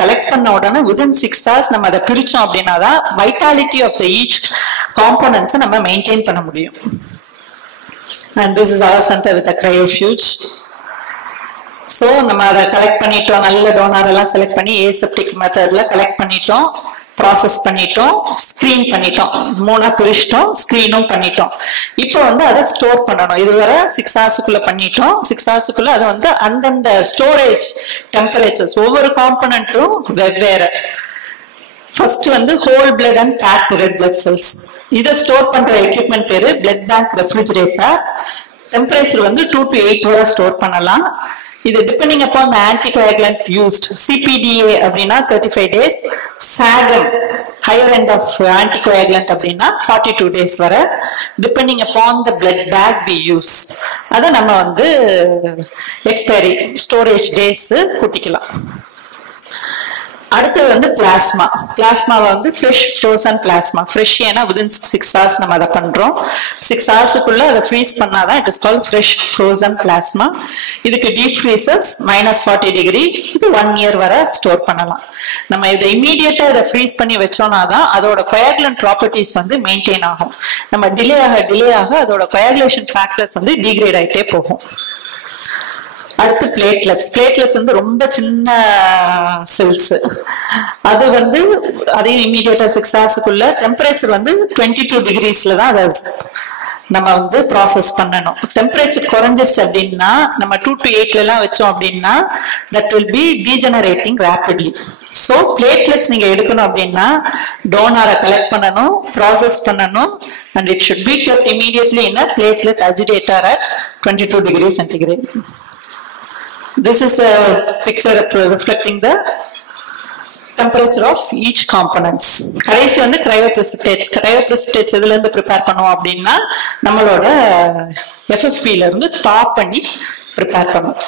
கலெக்ட் பண்ண உடனே வித்தின் 6 hours நம்ம அதை பிரிச்சோம் அப்படின்னா தான் vitality of the each components நம்ம மெயின்டைன் பண்ண முடியும். and this is our center with a cryofuge. so நம்ம அதை கலெக்ட் பண்ணிட்டோம், நல்ல டோனர் எல்லாம் செலக்ட் பண்ணி ஏசெப்டிக் மெத்தட்ல கலெக்ட் பண்ணிட்டோம், ப்ராசஸ் பண்ணிட்டோம், ஸ்கிரீன் பண்ணிட்டோம், 3ஆ பிரிச்சிட்டோம், ஸ்கிரீனும் பண்ணிட்டோம். இப்போ வந்து அதை ஸ்டோர் பண்ணணும். இதுவரை 6 hours பண்ணிட்டோம். 6 hours அதை வந்து அந்தந்த ஸ்டோரேஜ் டெம்பரேச்சர்ஸ் ஒவ்வொரு காம்போனன்ட்டும் வெவ்வேறு. ஃபர்ஸ்ட் வந்து whole blood and packed red blood cells. இதை ஸ்டோர் பண்ற எக்யூப்மெண்ட் பேரு பிளட் பேங்க் ரெஃப்ரிஜரேட்டர். டெம்பரேச்சர் வந்து 2 to 8 hours ஸ்டோர் பண்ணலாம். இது depending upon the anticoagulant used. CPDA அப்படின்னா 35 days, SAGM higher end of anticoagulant அப்படின்னா 42 days வர, depending upon the blood bag we use. அத நம்ம வந்து expiry storage days கூட்டிக்கலாம். அடுத்து வந்து பிளாஸ்மா. பிளாஸ்மாவை வந்து ஃப்ரெஷ் ஃப்ரோசன் பிளாஸ்மா. ஃப்ரெஷ் ஏன்னா விதின் 6 hours நம்ம அதை பண்றோம். 6 hours-க்குள்ள அதை ஃப்ரீஸ் பண்ணாதான் it is called fresh frozen plasma. இதுக்கு டீப் ஃப்ரீசர்ஸ் -40 degree, இது 1 year வரை ஸ்டோர் பண்ணலாம். நம்ம இதை இமீடியட்டா இதை ஃப்ரீஸ் பண்ணி வச்சோம்னா தான் அதோட கோயாகுலன்ட் ப்ராப்பர்ட்டிஸ் வந்து மெயின்டைன் ஆகும். நம்ம டிலே ஆக அதோட கோயாகுலேஷன் ஃபேக்டர்ஸ் வந்து டிகிரேட் ஆகிட்டே போகும். அடுத்து பிளேட்லெட்ஸ் வந்து ரொம்ப சின்ன செல்ஸ். அது வந்து அதையும் இமீடியட்டா 6 hours-க்குள்ள டெம்பரேச்சர் வந்து 22 degrees-ல தான் அதை நம்ம வந்து ப்ராசஸ் பண்ணணும். டெம்பரேச்சர் குறைஞ்சிருச்சு அப்படின்னா நம்ம 2 to 8 எல்லாம் வச்சோம் அப்படின்னா that will be degenerating rapidly. So platelets நீங்க எடுக்கணும் அப்படின்னா டோனரை கலெக்ட் பண்ணணும், ப்ராசஸ் பண்ணணும், and it should be kept immediately in a platelet agitator at 22 degrees centigrade. This is a picture reflecting the temperature of each components. கடைசி வந்து cryoprecipitates எதுல இருந்து ப்ரிப்பேர் பண்ணுவோம் அப்படின்னா நம்மளோட FFP-ல இருந்து டாப் பண்ணி ப்ரிப்பேர் பண்ணுவோம்.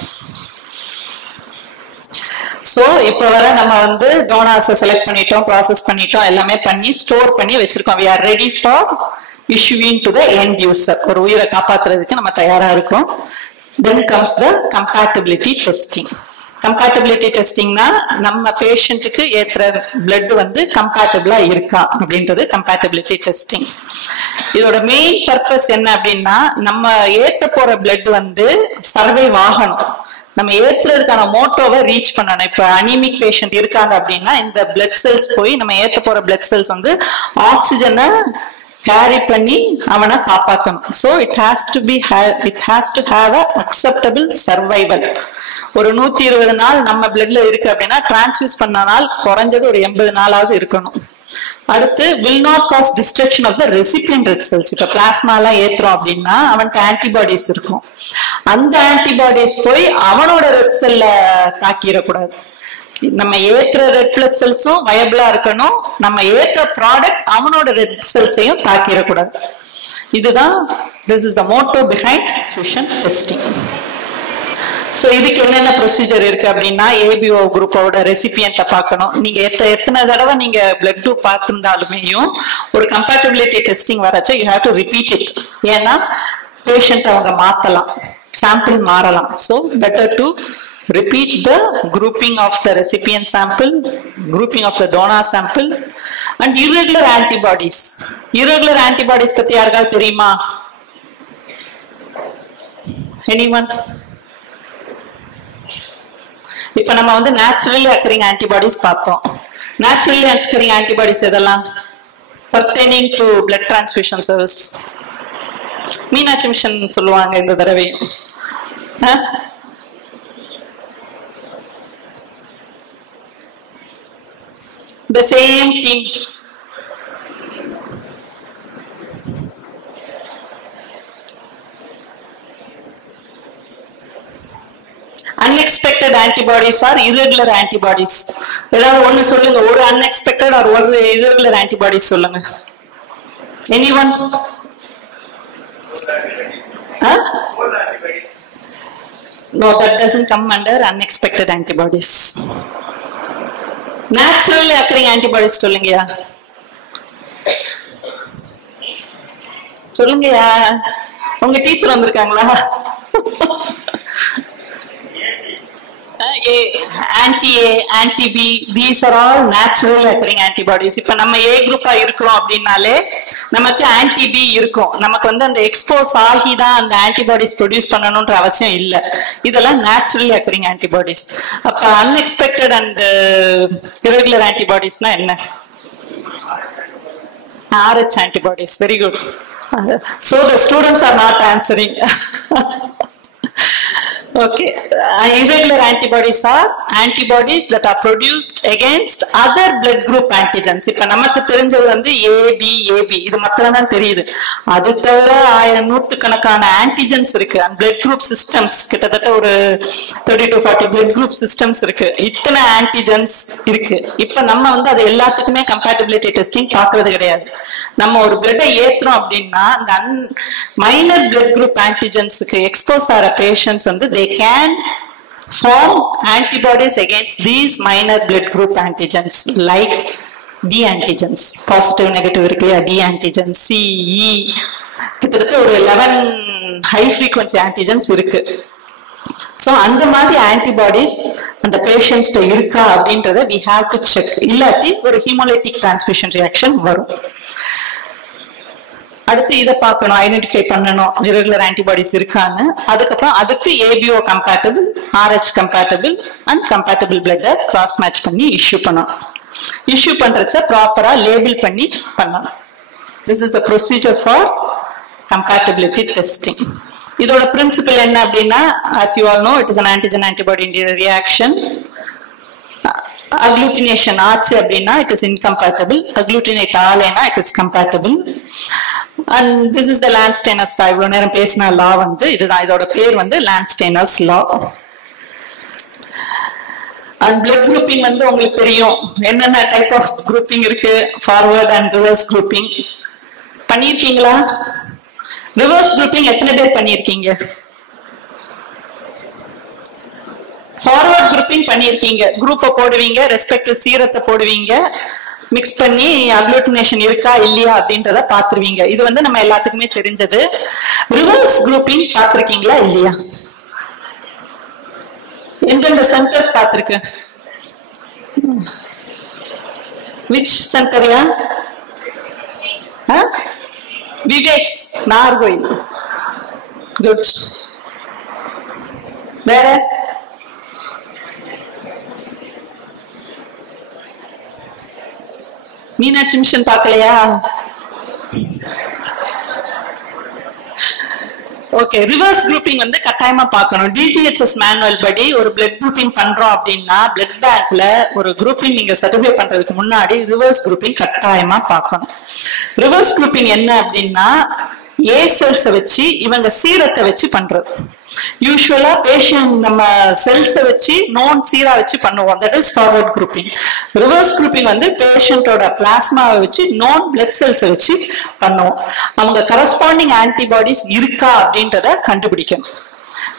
சோ இப்ப வர நம்ம வந்து டோனார்ஸை செலக்ட் பண்ணிட்டோம், ப்ராசஸ் பண்ணிட்டோம், எல்லாமே பண்ணி ஸ்டோர் பண்ணி வச்சிருக்கோம். we are ready for issuing to the end user. ஒரு உயிரை காப்பாத்துறதுக்கு நம்ம தயாரா இருக்கோம். Then comes the compatibility testing. Compatibility testing na நம்ம பேஷண்ட்டுக்கு ஏற்ற பிளட் வந்து கம்பேட்டபிளா இருக்கா அப்படின்றது compatibility testing. இதோட மெயின் பர்பஸ் என்ன அப்படின்னா நம்ம ஏத்த போற பிளட் வந்து சர்வைவ் ஆகணும், நம்ம ஏத்துறதுக்கான மோட்டோவை ரீச் பண்ணணும். இப்ப அனிமிக் பேஷண்ட் இருக்காங்க அப்படின்னா இந்த பிளட் செல்ஸ் போய் நம்ம ஏத்த போற பிளட் செல்ஸ் வந்து ஆக்சிஜனை கேரி பண்ணி அவனை காப்பாற்றணும். So it has to have a acceptable survival. ஒரு 120 நாள் நம்ம பிளட்ல இருக்கு அப்படின்னா டிரான்ஸ்ஃபியூஸ் பண்ண நாள் குறைஞ்சது ஒரு 80 நாளாவது இருக்கணும். அடுத்து will not cause destruction of the recipient red cells. இப்ப பிளாஸ்மா எல்லாம் ஏத்துறோம் அப்படின்னா அவன்கிட்ட ஆன்டிபாடிஸ் இருக்கும், அந்த ஆன்டிபாடிஸ் போய் அவனோட ரெட் செல்ல தாக்கிடக்கூடாது. நம்ம ஏற்ற ரெட் பிளட் செல்ஸும் வயபிளா இருக்கணும், நம்ம ஏற்ற ப்ராடக்ட் அவனோட ரெட் செல்ஸையும் தாக்கிடக்கூடாது. இதுதான் this is the Moto behind fusion testing. So இதுக்கு என்னென்ன ப்ரொசீஜர் இருக்கு அப்படின்னா ஏபிஓ குரூப்போட ரெசிபியன்ட்டை பார்க்கணும். நீங்க எத்தனை தடவை நீங்க பிளட் குரூப் பார்த்துருந்தாலுமேயும் ஒரு கம்பேட்டபிலிட்டி டெஸ்டிங் வரச்சா you have to repeat it. ஏன்னா பேஷண்ட் அவங்க மாத்தலாம், சாம்பிள் மாறலாம். So better to repeat the grouping of the recipient sample, grouping of the donor sample, and irregular antibodies. Irregular antibodies பத்தி யாருக்காவது தெரியுமா? Anyone? இப்ப நம்ம வந்து naturally occurring antibodies பார்த்தோம். Naturally occurring antibodies எதெல்லாம்? Pertaining to blood transfusion service. Meenakshi mission சொல்லுவாங்க இந்த தடவை. The same team. Unexpected antibodies are irregular antibodies. ஏதாவது ஒன்னு சொல்லுங்க, ஒரு unexpected or ஒரு irregular antibodies சொல்லுங்க. Anyone? No, that doesn't come under unexpected antibodies. Naturally occurring antibodies சொல்லுங்கயா, சொல்லுங்கயா. உங்க டீச்சர் வந்திருக்காங்களா? anti-A, anti-B, these are all naturally occurring antibodies. இப்ப நம்ம A குரூப்பா இருக்கிறோம் அப்படின்னாலே நமக்கு anti-B இருக்கும். நமக்கு வந்து அந்த எக்ஸ்போஸ் ஆகி தான் அந்த ஆன்டிபாடிஸ் ப்ரொடியூஸ் பண்ணணும்ன்ற அவசியம் இல்லை. இதெல்லாம் naturally occurring antibodies. அப்ப unexpected and irregular antibodiesனா என்ன? RH antibodies. Very good. So the students are not answering. Okay, irregular antibodies are antibodies that are produced against other blood group antigens. இப்ப நமக்கு தெரிஞ்சது வந்து AB இது மாத்திரம் தான் தெரியுது. அது தவிர நூற்றுக்கணக்கான ஆன்டிஜென்ஸ் இருக்கு. blood group systems கிட்டத்தட்ட ஒரு 30 to 40 blood group systems இருக்கு. இத்தனை ஆன்டிஜென்ஸ் இருக்கு. இப்ப நம்ம வந்து அது எல்லாத்துக்குமே கம்பேட்டிபிலிட்டி டெஸ்டிங் பார்க்கிறது கிடையாது. நம்ம ஒரு பிளட்டை ஏத்துறோம் அப்படின்னா இந்த மைனர் பிளட் குரூப் ஆன்டிஜென்ஸுக்கு எக்ஸ்போஸ் ஆகிற பேஷண்ட்ஸ் வந்து they can form antibodies against these minor blood group antigens like D antigens, positive negative இருக்கு இல்லையா, D antigens, C, E, கிட்டத்தட்ட ஒரு 11 high frequency antigens இருக்கு. ஸோ அந்த மாதிரி ஆன்டிபாடிஸ் அந்த பேஷண்ட்ஸ்ட இருக்கா அப்படின்றத we have to check. இல்லாட்டி ஒரு ஹீமோலைட்டிக் டிரான்ஸ்மிஷன் ரியாக்ஷன் வரும். அடுத்து இதை பார்க்கணும், ஐடென்டிஃபை பண்ணணும் இரெகுலர் ஆன்டிபாடிஸ் இருக்கான்னு. அதுக்கப்புறம் அதுக்கு ABO compatible, RH compatible and compatible பிளட்டை கிராஸ் மேட்ச் பண்ணி இஷ்யூ பண்ணணும். இஷ்யூ பண்றச்ச ப்ராப்பரா லேபிள் பண்ணி பண்ணணும். This is a procedure for compatibility testing. இதோட பிரின்சிபல் என்ன அப்படின்னா, as you all know, it is an antigen antibody reaction. agglutination ஆச்சு அப்படின்னா it is incompatible, agglutinate ஆலைனா it is compatible. And this is the Landsteiner's law. இவ்வளவு நேரம் பேசின லா வந்து இதுதான். இதோட பேர் வந்து Landsteiner's law. And blood grouping வந்து உங்களுக்கு தெரியும் என்னென்ன டைப் ஆஃப் grouping இருக்கு. ஃபார்வர்ட் அண்ட் ரிவர்ஸ் grouping பண்ணிருக்கீங்களா? ரிவர்ஸ் grouping எத்தனை பேர் பண்ணிருக்கீங்க? ஃபார்வர்ட் grouping பண்ணிருக்கீங்க. குரூப்பை போடுவீங்க, ரெஸ்பெக்டிவ் சீரத்தை போடுவீங்க, மிக்ஸ் பண்ணி அக்ளூட்டினேஷன் இருக்கா இல்லையா அப்படின்றத பாத்துருவீங்க. இது வந்து நம்ம எல்லாத்துக்குமே தெரிஞ்சது. ரிவர்ஸ் குரூப்பிங் பாத்திருக்கீங்களா இல்லையா? எந்தெந்த சென்டர்ஸ் பாத்திருக்கு? விச் சென்டர்யா? விவேக்ஸ், நாகர்கோயில். குட். வேற? மீனாட்சி மிஷன் பார்க்கலையா? ஓகே, ரிவர்ஸ் குரூப்பிங் வந்து கட்டாயமா பார்க்கணும். டிஜிஹெச்எஸ் மேனுவல் படி ஒரு பிளட் குரூப்பிங் பண்றோம் அப்படின்னா பிளட் பேங்க்ல ஒரு குரூப்பிங் நீங்க சர்டிஃபை பண்றதுக்கு முன்னாடி ரிவர்ஸ் குரூப்பிங் கட்டாயமா பார்க்கணும். ரிவர்ஸ் குரூப்பிங் என்ன அப்படின்னா ஏ செல்ஸை வச்சு இவங்க சீரத்தை வச்சு பண்றது. யூஸ்வலா பேஷண்ட் நம்ம செல்ஸை வச்சு நோன் சீரா வச்சு பண்ணுவோம். That is forward grouping. Reverse grouping வந்து பேஷண்டோட பிளாஸ்மாவை வச்சு நோன் பிளட் செல்ஸை வச்சு பண்ணுவோம். அவங்க கரஸ்பாண்டிங் ஆன்டிபாடிஸ் இருக்கா அப்படின்றத கண்டுபிடிக்கணும்.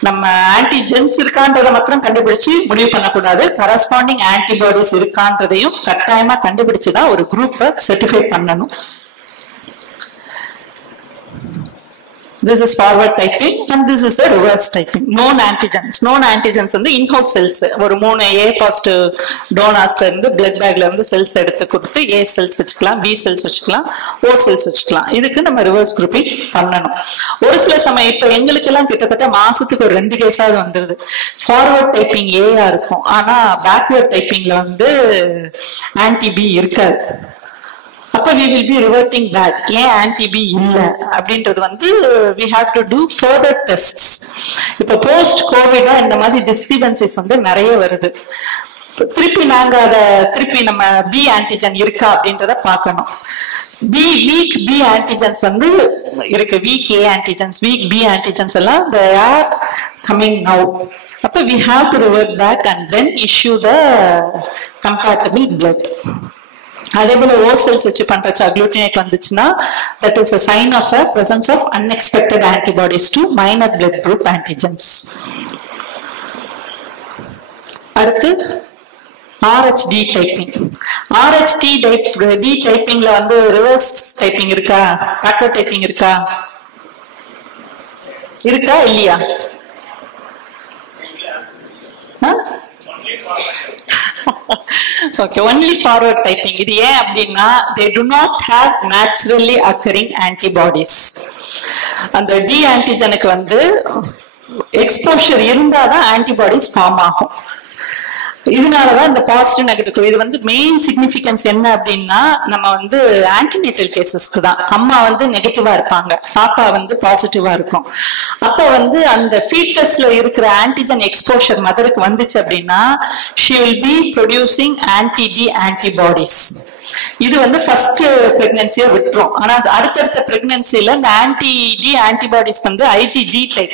நம்ம ஆன்டிஜென்ஸ் இருக்கான்றத மாத்திரம் கண்டுபிடிச்சு முடிவு பண்ணக்கூடாது. கரஸ்பாண்டிங் ஆன்டிபாடிஸ் இருக்கான்றதையும் கட்டாயமா கண்டுபிடிச்சுதான் ஒரு குரூப்பை சர்டிஃபை பண்ணணும். This is forward typing and this is a reverse typing. Known antigens. Known antigens வந்து in-house cells. ஒரு 3 A positive donors-ல இருந்து blood bag-ல இருந்து cells எடுத்து கொடுத்து A cells வச்சுக்கலாம், B cells வச்சுக்கலாம், O cells வச்சுக்கலாம். இதுக்கு நம்ம reverse grouping பண்ணணும். ஒரு சில சமயம் இப்ப எங்களுக்கெல்லாம் கிட்டத்தட்ட மாசத்துக்கு ஒரு 2 கேஸாவது வந்துருது. Forward typing A-யா இருக்கும். ஆனா backward typing-ல வந்து anti-B இருக்காது. அப்ப we will be reverting back. ஏன் ஆன்டி-பி இல்ல அப்படின்றது வந்து we have to do further tests. இப்ப போஸ்ட் கோவிடா இந்த மாதிரி டிஸ்கிரிபன்சிஸ் வந்து நிறைய வருது. திருப்பி நாங்க திருப்பி நம்ம பி ஆன்டிஜன் இருக்கா அப்படின்றத பார்க்கணும். வீக் பி ஆன்டிஜன்ஸ் வந்து இருக்கு. வீக் ஏ ஆன்டிஜன்ஸ், வீக் பி ஆன்டிஜன்ஸ் எல்லாம் they are coming now. அப்ப we have to revert back and then issue the compatible blood. அதே போல ஓ செல்ஸ் வச்சு பண்றச்சு அக்ளூட்டினேட் வந்துச்சுன்னா that is a sign of a presence of unexpected antibodies to minor blood group antigens. அடுத்து RHD typing. RHD typingல வந்து ரிவர்ஸ் டைப்பிங் இருக்கா, பேக்வர்ட் டைப்பிங் இருக்கா இல்லையா? Okay, only forward typing. இது ஏன் அப்படின்னா they do not have naturally occurring antibodies. அந்த டி ஆன்டிஜனுக்கு வந்து எக்ஸ்போஷர் இருந்தாதான் ஆன்டிபாடிஸ் ஃபார்ம் ஆகும். இதனாலதான் இந்த பாசிட்டிவ் நெகட்டிவ் இது வந்து மெயின் சிக்னிபிகன்ஸ் என்ன அப்படின்னா நம்ம வந்து ஆன்டிநேட்டல் கேசஸ்க்கு தான். அம்மா வந்து நெகட்டிவா இருப்பாங்க, பாப்பா வந்து பாசிட்டிவா இருக்கும். அப்ப வந்து அந்த ஃபீட்டஸ்ல இருக்கிற ஆன்டிஜன் எக்ஸ்போஷர் மதருக்கு வந்துச்சு அப்படின்னா she will be producing anti-D antibodies. இது வந்து ஃபர்ஸ்ட் பிரெக்னன்சியை விட்டுரும். ஆனா அடுத்தடுத்த பிரெக்னன்சில இந்த ஆன்டி-D ஆன்டிபாடிஸ் வந்து IgG டைப்.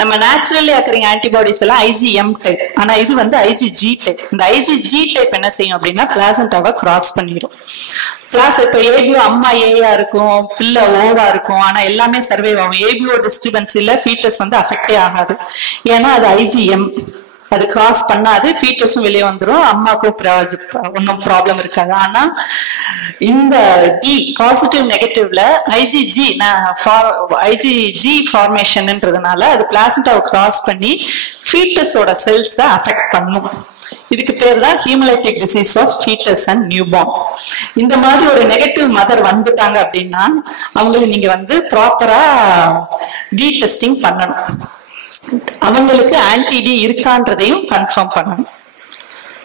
நம்ம நேச்சுரலி ஆக்கரிங் ஆன்டிபாடிஸ் எல்லாம் IgM டைப், ஆனா இது வந்து IgG டைப். இந்த IgG டைப் என்ன செய்யும் அப்படின்னா பிளாசண்டாவை கிராஸ் பண்ணிடும். இப்ப ஏபிஓ அம்மா ஏயா இருக்கும், பிள்ளை ஓவா இருக்கும், ஆனா எல்லாமே சர்வைவ் ஆகும். ஏபிஓ டிஸ்டர்பன்ஸ் இல்ல, ஃபீட்டஸ் வந்து அஃபெக்டே ஆகாது. ஏன்னா அது IgM, அது கிராஸ் பண்ணாது, ஃபீட்டஸும் வெளியே வந்துடும், அம்மாக்கும் ஒன்றும் ப்ராப்ளம் இருக்காது. ஆனா இந்த டி பாசிட்டிவ் நெகட்டிவ்ல IgG ஃபார்மேஷன்ன்றதுனால அது பிளாசண்டாவை கிராஸ் பண்ணி ஃபீட்டஸோட செல்ஸை அஃபெக்ட் பண்ணும். இதுக்கு பேர் தான் haemolytic disease of fetus and newborn. இந்த மாதிரி ஒரு நெகட்டிவ் மதர் வந்துட்டாங்க அப்படின்னா அவங்களுக்கு நீங்க வந்து ப்ராப்பரா டி டெஸ்டிங் பண்ணணும். அவங்களுக்கு ஆன்டி-டி இருக்கான்றதையும் கன்ஃபார்ம் பண்ணணும்,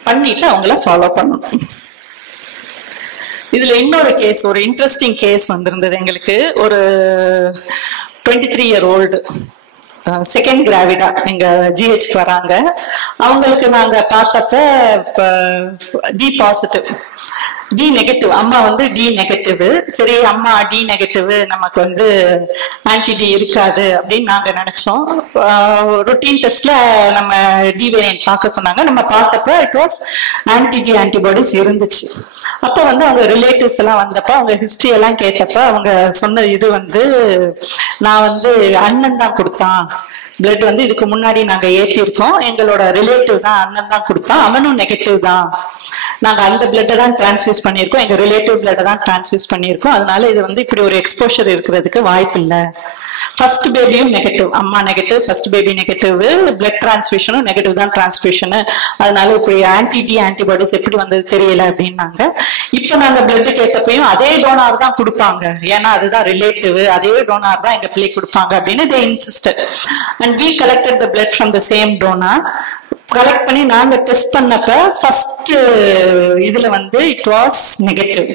பண்ணிட்டு அவங்கள ஃபாலோ பண்ணணும். இதுல இன்னொரு கேஸ், ஒரு இன்ட்ரெஸ்டிங் கேஸ் வந்திருந்தது எங்களுக்கு. ஒரு 23 year old செகண்ட் கிராவிடா எங்க ஜிஹெச்க்கு வராங்க. அவங்களுக்கு நாங்க பார்த்தப்ப டி பாசிட்டிவ், டி நெகட்டிவ், அம்மா வந்து டி நெகட்டிவ். சரி, அம்மா டி நெகட்டிவ், நமக்கு வந்து ஆன்டி-டி இருக்காது அப்படின்னு நாங்க நினைச்சோம். ரொட்டீன் டெஸ்ட்ல நம்ம டி வேரியன்ட் பார்க்க சொன்னாங்க. நம்ம பார்த்தப்ப இட் வாஸ் ஆன்டி-டி ஆன்டிபாடிஸ் இருந்துச்சு. அப்ப வந்து அவங்க ரிலேட்டிவ்ஸ் எல்லாம் வந்தப்ப அவங்க ஹிஸ்டரி எல்லாம் கேட்டப்ப அவங்க சொன்ன இது வந்து நான் வந்து அண்ணன் தான் கொடுத்தான் பிளட், வந்து இதுக்கு முன்னாடி நாங்க ஏற்றிருக்கோம், எங்களோட ரிலேட்டிவ் தான் அண்ணன் தான் கொடுத்தான், அவனும் நெகட்டிவ் தான், நாங்க அந்த பிளட்டை தான் டிரான்ஸ்ஃபியூஸ் பண்ணியிருக்கோம், எங்க ரிலேட்டிவ் பிளட்டை தான் டிரான்ஸ்ஃபியூஸ் பண்ணியிருக்கோம், அதனால இது வந்து இப்படி ஒரு எக்ஸ்போஷர் இருக்கிறதுக்கு வாய்ப்பு இல்லை. ஃபர்ஸ்ட் பேபியும் நெகட்டிவ், அம்மா negative, first baby negative, blood டிரான்ஸ்ஃபியூஷனும் நெகட்டிவ் தான் டிரான்ஸ்ஃபியூஷன், அதனால இப்படி ஆன்டி-டி ஆன்டிபாடிஸ் எப்படி வந்தது தெரியல அப்படின்னாங்க. இப்ப நாங்க பிளட் கேட்டப்பையும் அதே டோனார் தான் கொடுப்பாங்க, ஏன்னா அதுதான் ரிலேட்டிவ், அதே டோனார் தான் எங்க பிள்ளை கொடுப்பாங்க அப்படின்னு they insisted. And we collected the blood from the same donor. Collect பண்ணி நாங்க டெஸ்ட் பண்ணப்ப ஃபர்ஸ்ட் இதுல வந்து it was negative.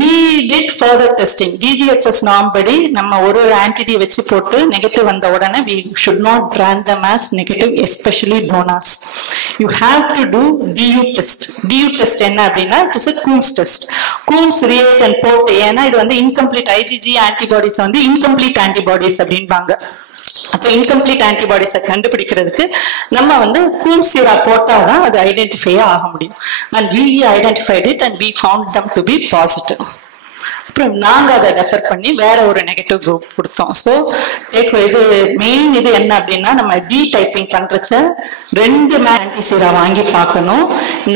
We did further testing. DGHS norm படி நம்ம ஒரு ஆன்டிடி வச்சு போட்டு நெகட்டிவ் வந்த உடனே we should not brand them as negative, especially donors. You have to do DU test. DU test என்ன அப்படின்னா it is a Coombs test. Coombs reagent போட்டு, ஏன்னா இது வந்து incomplete IgG antibodies வந்து incomplete antibodies அப்படின்பாங்க. அப்ப இன்கம்ப்ளீட் ஆன்டிபாடிஸை கண்டுபிடிக்கிறதுக்கு நம்ம வந்து கூம்ஸ் சீரா போட்டாதான் அது ஐடென்டிஃபை ஆக முடியும். And we identified it and we found them to be positive. அப்புறம் நாங்க அதை ரெஃபர் பண்ணி வேற ஒரு நெகட்டிவ் குரூப் கொடுத்தோம். ஸோ இது மெயின் இது என்ன அப்படின்னா நம்ம டி டைப்பிங் பண்றச்ச 2 ஆன்டிசீரா வாங்கி பார்க்கணும்.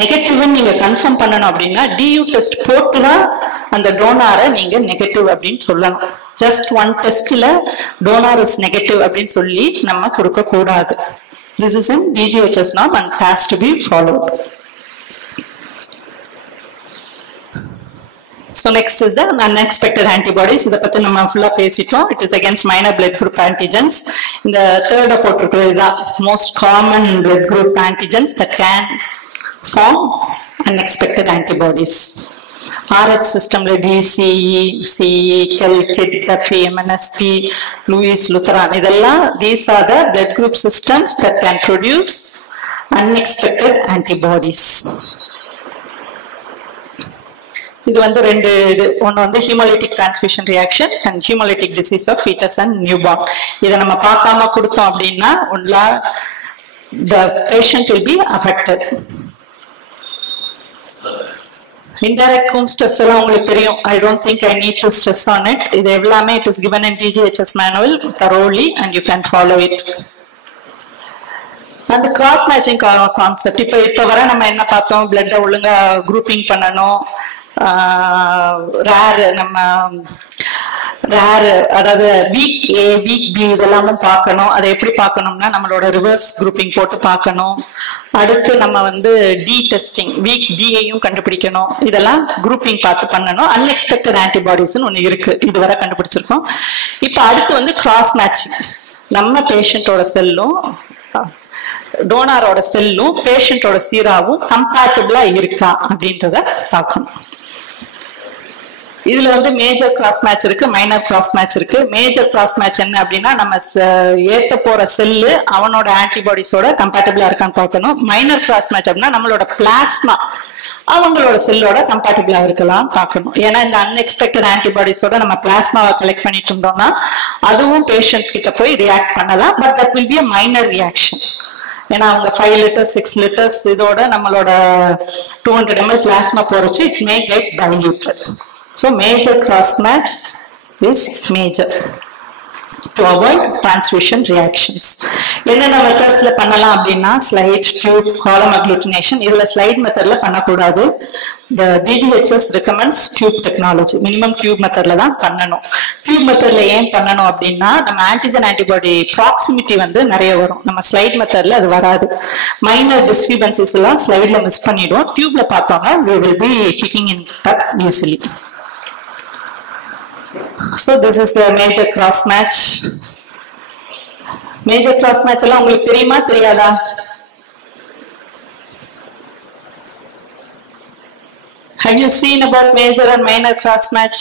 நெகட்டிவ்னு நீங்க கன்ஃபார்ம் பண்ணணும் அப்படின்னா டியூ டெஸ்ட் போட்டு தான் அந்த டோனாரை நீங்க நெகட்டிவ் அப்படின்னு சொல்லணும். ஜஸ்ட் 1 டெஸ்ட்ல டோனார் இஸ் நெகட்டிவ் அப்படின்னு சொல்லி நம்ம கொடுக்க கூடாது. This is in DGHS norm and has to be followed. So next is the unexpected antibodies. இத பத்தி நம்ம ஃபுல்லா பேசிட்டோம். It is against minor blood group antigens. இந்த third போட்டிருக்கிறது தான் most common blood group antigens that can form unexpected antibodies. RH systemல DCE, CE, KIT, Duffy, MNSP, Lewis, Lutheran, இதெல்லாம் these are the blood group systems that can produce unexpected antibodies. இது வந்து ரெண்டு இது, ஒன்று வந்து haemolytic transfusion reaction and haemolytic disease of fetus and newborn. இதை நம்ம பார்க்காம கொடுத்தோம் அப்படின்னா the patient will be affected. Indirect Coombs test எல்லாம் உங்களுக்கு தெரியும். I don't think I need to stress on it. இது எல்லாமே it is given in DGHS manual thoroughly and you can follow it. அந்த கிராஸ் மேட்சிங் கான்செப்ட் இப்ப வர நம்ம என்ன பார்த்தோம், பிளட் ஒழுங்கா குரூப்பிங் பண்ணணும், அதாவது வீக் ஏ வீக் பி இதெல்லாமும் பார்க்கணும். அதை எப்படி பார்க்கணும்னா நம்மளோட ரிவர்ஸ் குரூப்பிங் போட்டு பார்க்கணும். அடுத்து நம்ம வந்து டி டெஸ்டிங் வீக் டியையும் கண்டுபிடிக்கணும். இதெல்லாம் குரூப்பிங் பார்த்து பண்ணணும். அன்எக்ஸ்பெக்டட் ஆன்டிபாடிஸ்ன்னு ஒன்று இருக்கு, இதுவரை கண்டுபிடிச்சிருக்கோம். இப்போ அடுத்து வந்து கிராஸ் மேட்சிங், நம்ம பேஷண்டோட செல்லும் டோனாரோட செல்லும் பேஷண்டோட சீராவும் கம்பேட்டபிளா இருக்கா அப்படின்றத பார்க்கணும். இதுல வந்து மேஜர் கிராஸ் மேட்ச் இருக்கு, மைனர் கிராஸ் மேட்ச் இருக்கு. மேஜர் கிராஸ் மேட்ச் என்ன அப்படின்னா நம்ம ஏத்த போற செல்லு அவனோட ஆன்டிபாடிஸோட கம்பேட்டபிளா இருக்கான்னு பார்க்கணும். மைனர் கிராஸ் மேட்ச் அப்படின்னா நம்மளோட பிளாஸ்மா அவங்களோட செல்லோட கம்பேட்டபிளா இருக்கலாம் பார்க்கணும். ஏன்னா இந்த அன்எக்ஸ்பெக்டட் ஆன்டிபாடிஸோட நம்ம பிளாஸ்மாவை கலெக்ட் பண்ணிட்டு இருந்தோம்னா அதுவும் பேஷண்ட் கிட்ட போய் ரியாக்ட் பண்ணலாம். But that will be a minor reaction. ஏன்னா அவங்க 5 liters 6 liters இதோட நம்மளோட 200 ml பிளாஸ்மா போறச்சு it may get diluted. So major cross match is major to avoid transfusion reactions. என்னென்ன மெத்தட்ஸ்ல பண்ணலாம் அப்படின்னா ஸ்லைட், டியூப், காலம் அக்ளூட்டினேஷன். இதுல ஸ்லைட் மெத்தட்ல பண்ணக்கூடாது. The DGHS recommends tube technology. Minimum tube மெத்தட்ல தான் பண்ணணும். டியூப் மெத்தட்ல ஏன் பண்ணணும் அப்படின்னா நம்ம ஆன்டிஜன் ஆன்டிபாடி ப்ராக்சிமிட்டி வந்து நிறைய வரும். நம்ம ஸ்லைட் மெத்தட்ல அது வராது. மைனர் டிஸ்டர்பன்சஸ் எல்லாம் ஸ்லைட்ல மிஸ் பண்ணிடுவோம். டியூப்ல பார்த்தோம்னா we will be picking in that easily. So this is the major cross match. Major cross match எல்லாம் உங்களுக்கு தெரியுமா தெரியாதா? Have you seen about major and minor cross match?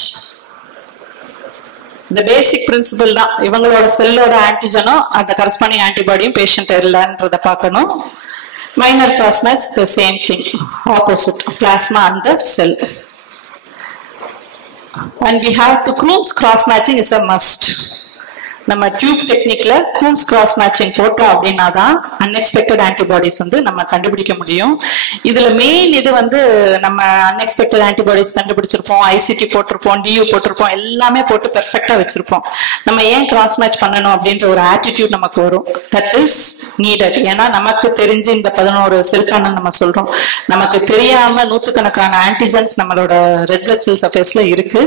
The basic principle தான். இவங்களோட செல்லோட ஆன்டிஜனும் அந்த கரஸ்பாண்டிங் ஆன்டிபாடியும் பேஷண்ட் இல்லைன்றத பார்க்கணும். Minor cross match the same thing, opposite plasma and the cell. And we have to Coombs cross matching is a must. நம்ம டியூப் டெக்னிக்ல கூம்ஸ் கிராஸ் மேட்சிங் போட்டோம் அப்படின்னா தான் அன்எக்ஸ்பெக்டட் ஆன்டிபாடிஸ் வந்து நம்ம கண்டுபிடிக்க முடியும். இதுல மெயின் இது வந்து நம்ம அன்எக்ஸ்பெக்டட் ஆன்டிபாடிஸ் கண்டுபிடிச்சிருப்போம், ஐசிடி போட்டிருப்போம், டியூ போட்டிருப்போம், எல்லாமே போட்டு பெர்ஃபெக்டா வச்சிருப்போம். நம்ம ஏன் கிராஸ் மேட்ச் பண்ணணும் அப்படின்ற ஒரு ஆட்டிடியூட் நமக்கு வரும். That is needed. ஏன்னா நமக்கு தெரிஞ்சு இந்த 11 செல்கான நம்ம சொல்றோம், நமக்கு தெரியாம நூற்றுக்கணக்கான ஆன்டிஜன்ஸ் நம்மளோட ரெட் பிளட் செல்ஸ் அஃபேர்ஸ்ல இருக்கு.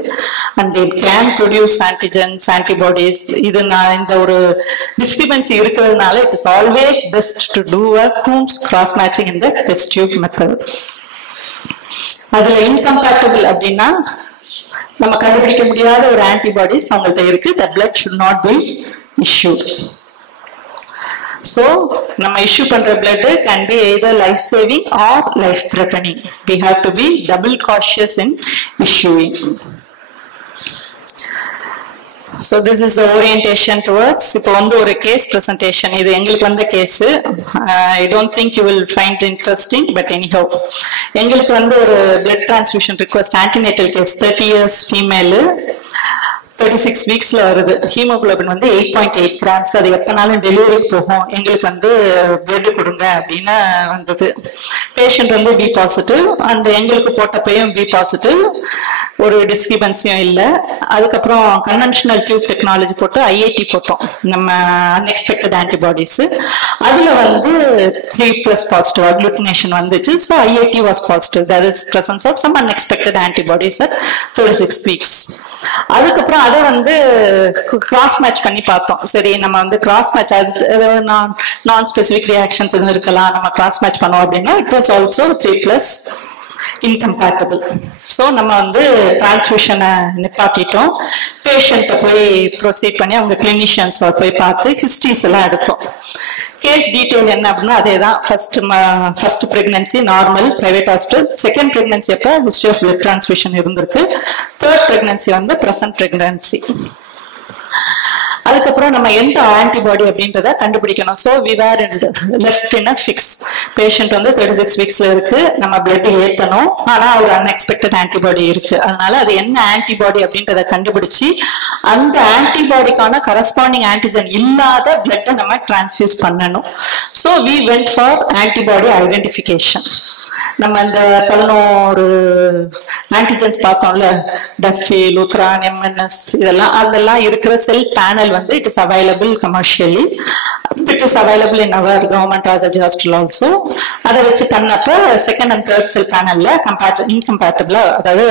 And they can produce antigens, antibodies. இது இந்த ஒரு டிஸ்கிரிபன்சி இருக்கிறதுனால it is always best to do a Coombs cross matching in the test tube method. அதுல incompatible அப்படின்னா நம்ம கண்டுபிடிக்க முடியாத ஒரு ஆன்டிபாடிஸ் அவங்கள்ட்ட இருக்கு. The blood should not be issued. So நம்ம இஷ்யூ பண்ற blood can be either life saving or life threatening. We have to be double cautious in issuing. So this is the orientation towards இப்போ வந்து ஒரு கேஸ் presentation. இது எங்களுக்கு வந்த case. I don't think you will find interesting, but anyhow எங்களுக்கு வந்து ஒரு blood transfusion request antenatal case, 30 years female, 36 weeksல வருது. ஹீமோகுளோபின் வந்து 8.8 grams. அது எப்பனாலும் டெலிவரி போகும், எங்களுக்கு வந்து பிளட் கொடுங்க அப்படின்னு வந்தது. பேஷண்ட் வந்து பி பாசிட்டிவ் அண்ட் எங்களுக்கு போட்டப்பையும் பி பாசிட்டிவ், ஒரு டிஸ்கிரிபன்சியும் இல்லை. அதுக்கப்புறம் கன்வென்ஷனல் டியூப் டெக்னாலஜி போட்டு ஐஐடி போட்டோம் நம்ம அன்எக்ஸ்பெக்டட் ஆன்டிபாடிஸ். அதுல வந்து 3+ பாசிட்டிவ் அக்ளூட்டினேஷன் வந்துச்சு. So IIT was positive. That is presence of some unexpected antibodies at 36 weeks. அதுக்கப்புறம் அதை வந்து கிராஸ் மேட்ச் பண்ணி பார்த்தோம். சரி நம்ம வந்து கிராஸ் மேட்ச் நான் ஸ்பெசிபிக் ரியாக்ஷன்ஸ் எதுவும் இருக்கலாம், நம்ம கிராஸ் மேட்ச் பண்ணோம் அப்படின்னா it was also 3+ incompatible. So நம்ம வந்து டிரான்ஸ்ஃபியூஷனை நிப்பாட்டிட்டோம். பேஷண்ட்டை போய் ப்ரொசீட் பண்ணி அவங்க கிளினிஷியன்ஸை போய் பார்த்து ஹிஸ்ட்ரிஸ் எல்லாம் எடுத்தோம். கேஸ் டீட்டெயில் என்ன அப்படின்னா அதே தான். First pregnancy normal private hospital, second pregnancy அப்போ ஹிஸ்ட்ரி ஆஃப் பிளட் டிரான்ஸ்ஃபியூஷன் இருந்திருக்கு, தேர்ட் பிரெக்னன்சி வந்து ப்ரெசன்ட் பிரெக்னன்சி. அதுக்கப்புறம் நம்ம எந்த ஆன்டிபாடி அப்படின்றத கண்டுபிடிக்கணும். So we were left in a fix. Patient வந்து 36 weeksல இருக்கு, நம்ம பிளட் ஏற்றணும், ஆனால் ஒரு அன்எக்ஸ்பெக்டட் ஆன்டிபாடி இருக்கு. அதனால அது என்ன ஆன்டிபாடி அப்படின்றத கண்டுபிடிச்சு அந்த ஆன்டிபாடிக்கான கரஸ்பாண்டிங் ஆன்டிஜன் இல்லாத பிளட்டை நம்ம டிரான்ஸ்ஃபியூஸ் பண்ணணும். So we went for antibody identification. நம்ம இந்த 11 ஆன்டிஜன்ஸ் பார்த்தோம்ல, டஃபி, லூத்ரான், எம்என்எஸ், அதெல்லாம் இருக்கிற செல் பேனல் வந்து it is available commercially. It is available in our government Rajaji hospital also. அதை வச்சு பண்ணப்ப செகண்ட் அண்ட் தேர்ட் செல் பேனல்ல இன்கம்பேட்டபிளா, அதாவது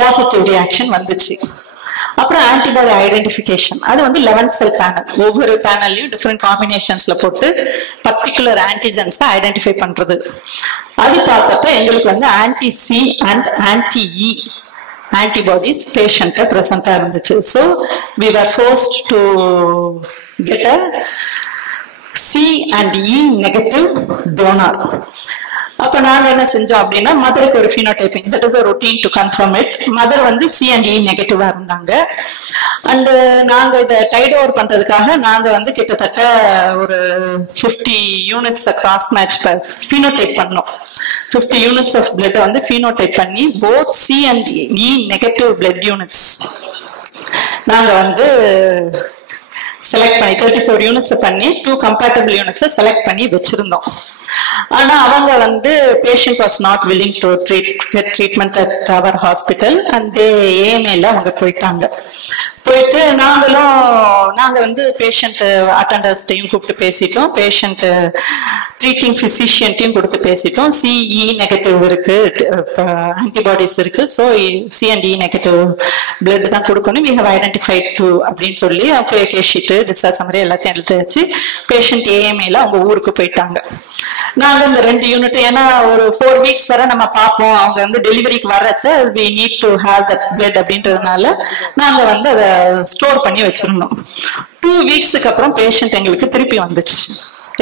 பாசிட்டிவ் ரியாக்ஷன் வந்துச்சு. அப்புறம் ஆன்டிபாடி ஐடென்டிஃபிகேஷன், அது வந்து 11 செல் பேனல். ஒவ்வொரு பேனல்லையும் டிஃப்ரெண்ட் காம்பினேஷன்ஸ்ல போட்டு பர்டிகுலர் ஆன்டிஜன்ஸை ஐடென்டிஃபை பண்றது. அது பார்த்தப்ப எங்களுக்கு வந்து ஆன்டி-C அண்ட் ஆன்டி-E ஆன்டிபாடிஸ் பேஷண்ட்டை ப்ரெசண்டா இருந்துச்சு. So we were forced to get a C and E negative donor. அப்ப நாங்க என்ன செஞ்சோம் அப்படின்னா மதருக்கு ஒரு phenotyping, that is a routine to confirm it. Mother வந்து C and E நெகட்டிவா இருந்தாங்க. அண்ட் நாங்க இதை டைட் ஓவர் பண்றதுக்காக நாங்க வந்து கிட்டத்தட்ட ஒரு 50 யூனிட்ஸ் கிராஸ் மேட்ச் phenotype பண்ணோம். 50 யூனிட்ஸ் ஆஃப் பிளட் வந்து phenotype பண்ணி both C and E negative blood units நாங்க வந்து செலக்ட் பண்ணி 34 யூனிட்ஸ் பண்ணி 2 கம்பேட்டபிள் யூனிட்ஸ் செலக்ட் பண்ணி வச்சிருந்தோம். ஆனா அவங்க வந்து patient was not willing to get treatment at our hospital and ஏஎம்ஏல அவங்க போயிட்டு நாங்க வந்து பேஷண்ட் அட்டண்டர்ஸ்டையும் கூப்பிட்டு பேசிட்டோம், பேஷண்ட் ட்ரீட்டிங் பிசிஷியன்ட்டையும் கொடுத்து பேசிட்டோம். சிஇ நெகட்டிவ் இருக்கு, ஆன்டிபாடிஸ் இருக்கு, so C and E negative blood தான் கொடுக்கணும், வி ஹவ் ஐடென்டிஃபைட் டூ அப்படின்னு சொல்லி கேஷீட்டு டிஸ்சார்ஜ் சம்மரி எல்லாத்தையும் எடுத்து வச்சு பேஷண்ட் ஏஎம்ஏல அவங்க ஊருக்கு போயிட்டாங்க. நாங்க இந்த 2 யூனிட் ஏன்னா ஒரு 4 வீக்ஸ் வரை நம்ம பார்ப்போம், அவங்க வந்து டெலிவரிக்கு வர்றச்ச we need to have that blood அப்படின்றதுனால நாங்க வந்து அதை ஸ்டோர் பண்ணி வச்சிருந்தோம். 2 வீக்ஸுக்கு அப்புறம் பேஷண்ட் எங்களுக்கு திருப்பி வந்துச்சு.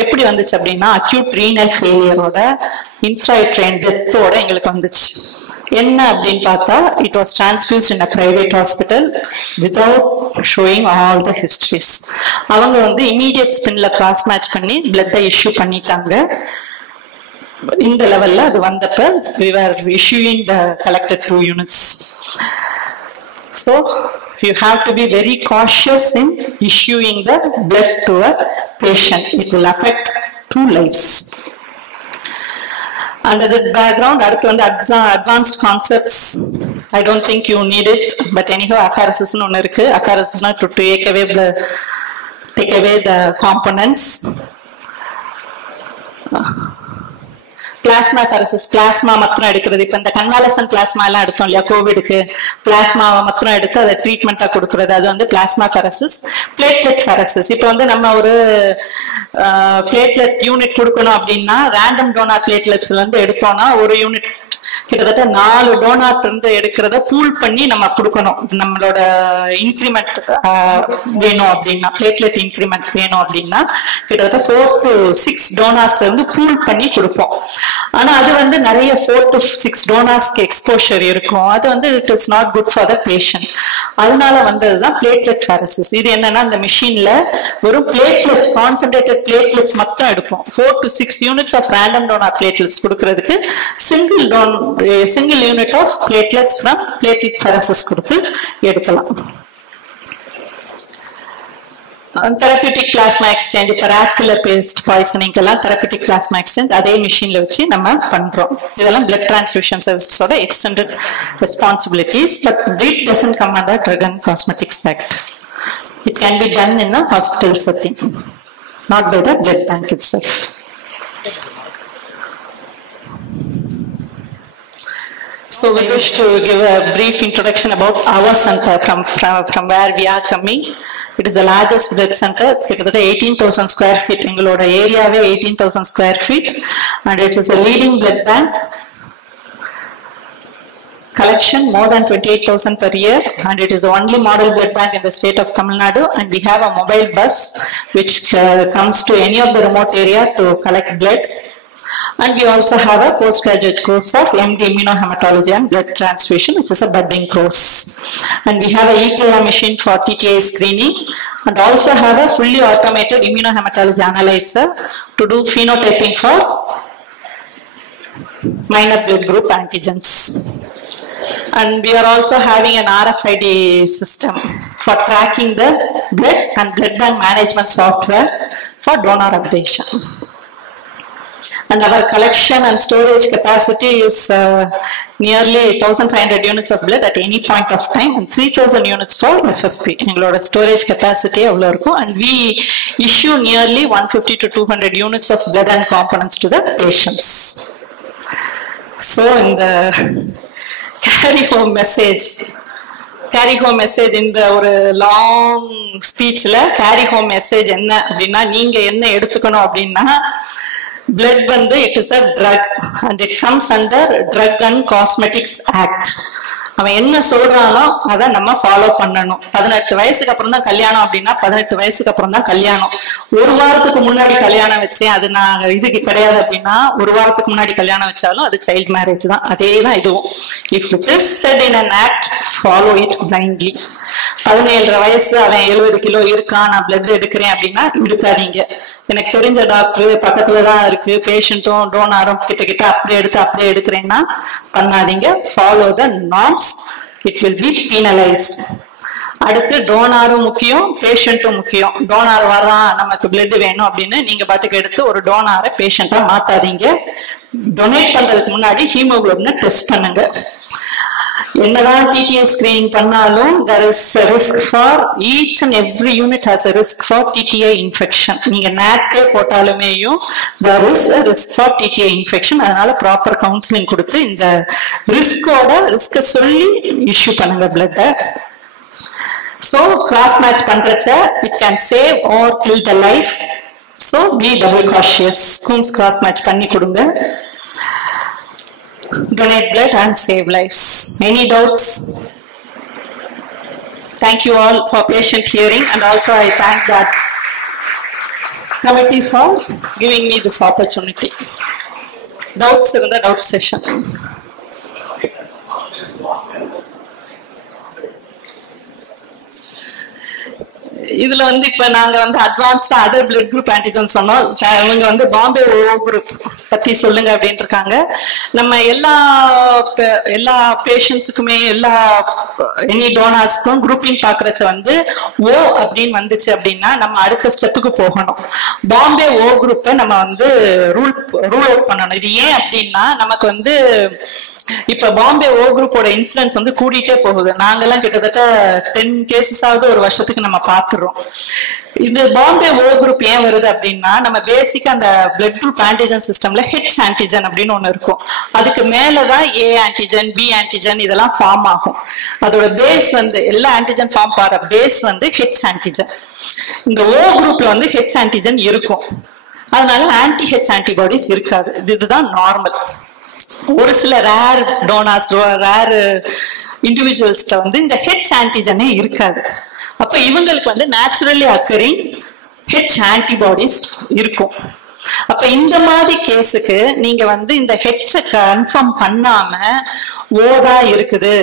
எப்படி வந்துச்சு அப்படின்னா அக்யூட் ரீனல் ஃபெயிலியரோட இன்ட்ராய்ட்ரைன் டெத்தோட எங்களுக்கு வந்துச்சு. என்ன அப்படின்னு பார்த்தா it was transfused in a private hospital without showing all the histories. அவங்க வந்து இமீடியட் ஸ்பின்ல கிராஸ் மேட்ச் பண்ணி பிளட்டை இஷ்யூ பண்ணிட்டாங்க. இந்த லெவல்ல அது வந்தப்ப we were issuing the collected 2 units. So you have to be very cautious in issuing the blood to a patient. It will affect 2 lives. Under that background, அடுத்து வந்து advanced concepts. I don't think you need it, but anyhow apheresis னு ஒன்னு இருக்கு. Apheresis னா to take away the components. Plasmapheresis, plasma மாத்திரம் எடுக்கிறது. இப்ப இந்த கன்வாலசன்ட் பிளாஸ்மா எல்லாம் எடுத்தோம் இல்லையா கோவிடுக்கு, பிளாஸ்மாவை மாத்திரம் எடுத்து அதை ட்ரீட்மெண்டா கொடுக்கறது, அது வந்து பிளாஸ்மா ஃபெரசிஸ். பிளேட்லெட் ஃபெரசிஸ், இப்ப வந்து நம்ம ஒரு பிளேட்லெட் யூனிட் கொடுக்கணும் அப்படின்னா ரேண்டம் டோனார் பிளேட்லெட்ஸ்ல இருந்து எடுத்தோம்னா ஒரு யூனிட் கிட்டத்தட்ட 4 டோனாட் இருந்து எடுக்கிறத பூல் பண்ணி நம்ம கொடுக்கணும். நம்மளோட இன்க்ரிமெண்ட் வேணும் அப்படின்னா, பிளேட்லெட் இன்க்ரிமெண்ட் வேணும் அப்படின்னா கிட்டத்தட்ட 4 to 6 டோனார்ஸ்ல இருந்து பூல் பண்ணி கொடுப்போம். ஆனா அது வந்து நிறைய 4 to 6 டோனார்ஸ்க்கு எக்ஸ்போஷர் இருக்கும். அது வந்து it is not good for the patient. அதனால வந்ததுதான் பிளேட்லெட் ஃபெரசிஸ். இது என்னன்னா இந்த மிஷின்ல வெறும் பிளேட்லெட்ஸ், கான்சென்ட்ரேட்டட் பிளேட்லெட்ஸ் மட்டும் எடுப்போம். 4 to 6 units of random donor platelets கொடுக்கறதுக்கு single unit of platelets from platelet pheresis கொடுத்து எடுக்கலாம். therapeutic plasma exchange, paracular paste poisoning எல்லாம் therapeutic plasma exchange அதே மிஷின்ல வச்சு நம்ம பண்றோம். இதெல்லாம் blood transfusion services ஓட extended responsibilities, but it doesn't come under Drug and Cosmetics Act. It can be done in a hospital setting, not by the blood bank itself. So we wish to give a brief introduction about our center from where we are coming. It is the largest blood center. It is 18,000 square feet. எங்களோட ஏரியாவே 18,000 square feet, and it is a leading blood bank. Collection more than 28,000 per year, and it is the only model blood bank in the state of Tamil Nadu. And we have a mobile bus which comes to any of the remote area to collect blood. And we also have a postgraduate course of MD Immunohematology and Blood Transfusion, which is a budding course. And we have a EKR machine for TKI screening, and also have a fully automated immunohematology analyzer to do phenotyping for minor blood group antigens. And we are also having an RFID system for tracking the blood and blood bank management software for donor updation. And our collection and storage capacity is nearly 1,500 units of blood at any point of time, and 3,000 units for FFP. எங்களோட storage capacity அவ்வளோ இருக்கும். And we issue nearly 150 to 200 units of blood and components to the patients. So in the carry home message இந்த ஒரு லாங் ஸ்பீச்ல கேரி ஹோம் மெசேஜ் என்ன அப்படின்னா, நீங்க என்ன எடுத்துக்கணும் அப்படின்னா, blood வந்து it is a drug and it comes under Drug and Cosmetics Act. அவன் என்ன சொல்றானோ அதை நம்ம ஃபாலோ பண்ணணும். 18 வயசுக்கு அப்புறம் தான் கல்யாணம் அப்படின்னா 18 வயசுக்கு அப்புறம் தான் கல்யாணம். ஒரு வாரத்துக்கு முன்னாடி கல்யாணம் வச்சேன் அது நான் இதுக்கு கிடையாது அப்படின்னா, ஒரு வாரத்துக்கு முன்னாடி கல்யாணம் வச்சாலும் அது சைல்ட் மேரேஜ் தான். அதே தான் இதுவும். If it is set in an act, follow it blindly. 17 வயசு அவன் 70 கிலோ இருக்கான், நான் பிளட் எடுக்கிறேன் அப்படின்னா எடுக்காதீங்க. எனக்கு தெரிஞ்ச டாக்டர் பக்கத்துலதான் இருக்கு, பேஷண்ட்டும் டோனாரும் கிட்ட அப்படியே எடுக்கிறேன்னா பண்ணாதீங்க. Follow the norms, it will be penalised. அடுத்து டோனாரும் முக்கியம், பேஷண்ட்டும் முக்கியம். டோனார் வர்றான் நமக்கு பிளட் வேணும் அப்படின்னு நீங்க பாட்டுக்கு எடுத்து ஒரு டோனாரை பேஷண்டா மாத்தாதீங்க. டொனேட் பண்றதுக்கு முன்னாடி ஹீமோகுளோபினை டெஸ்ட் பண்ணுங்க. என்னதான் டிடிஏ ஸ்கிரீனிங் பண்ணாலும் there is a risk for each and every unit has a risk for TTA infection. நீங்க NAT போட்டாலுமேயும் there is a risk for TTA infection. அதனால ப்ராப்பர் கவுன்சிலிங் கொடுத்து இந்த ரிஸ்க சொல்லி இஷ்யூ பண்ணுங்க blood. So cross match பண்றச்ச it can save or kill the life. So be double cautious. Coombs cross match பண்ணி கொடுங்க. Donate blood and save lives. Any doubts? Thank you all for patient hearing, and also I thank that committee for giving me this opportunity. Doubts in the doubt session. இதுல வந்து இப்ப நாங்க வந்து அட்வான்ஸ்டா அதர் பிளட் குரூப் ஆன்டிஜன் சொன்னோம். இவங்க வந்து பாம்பே ஓ குரூப் பத்தி சொல்லுங்க அப்படின்னு இருக்காங்க. நம்ம எல்லா பேஷண்ட்ஸுக்குமே எல்லா எனி டோனார்ஸ்க்கும் குரூப்பிங் பாக்குறச்ச வந்து ஓ அப்படின்னு வந்துச்சு அப்படின்னா நம்ம அடுத்த ஸ்டெப்புக்கு போகணும். பாம்பே ஓ குரூப்பை நம்ம வந்து ரூல் அவுட் பண்ணணும். இது ஏன் அப்படின்னா நமக்கு வந்து இப்ப பாம்பே ஓ குரூப்போட இன்சிடென்ஸ் வந்து கூடிட்டே போகுது. நாங்கெல்லாம் கிட்டத்தட்ட 10 கேசஸாவது ஒரு வருஷத்துக்கு நம்ம பார்த்துறோம். இது பாம்பே ஓ குரூப் ஏன் வருது அப்படின்னா நம்ம பேசிக்கா அந்த பிளட் குரூப் ஆன்டிஜன் சிஸ்டம்ல ஹெச் ஆன்டிஜன் அப்படின்னு ஒண்ணு இருக்கும். அதுக்கு மேலதான் ஏ ஆன்டிஜன், பி ஆன்டிஜன் இதெல்லாம் ஃபார்ம் ஆகும். அதோட பேஸ் வந்து எல்லா ஆன்டிஜன் ஃபார்ம் பாரு பேஸ் வந்து ஹெச் ஆன்டிஜன். இந்த ஓ குரூப்ல வந்து ஹெச் ஆன்டிஜன் இருக்கும். அதனால ஆன்டி ஹெச் ஆன்டிபாடிஸ் இருக்காது. இதுதான் நார்மல். ஒரு சில ரேர் டோனார்ஸ் ரேர் இண்டிவிஜுவல்ஸ்ட வந்து இந்த ஹெச் ஆன்டிஜனே இருக்காது. அப்ப இவங்களுக்கு வந்து நேச்சுரலி அக்கரிங் ஹெச் ஆன்டிபாடிஸ் இருக்கும். அப்ப இந்த மாதிரி கேஸுக்கு நீங்க வந்து இந்த ஹெச்ச கன்ஃபார்ம் பண்ணாம ஓதா இருக்குது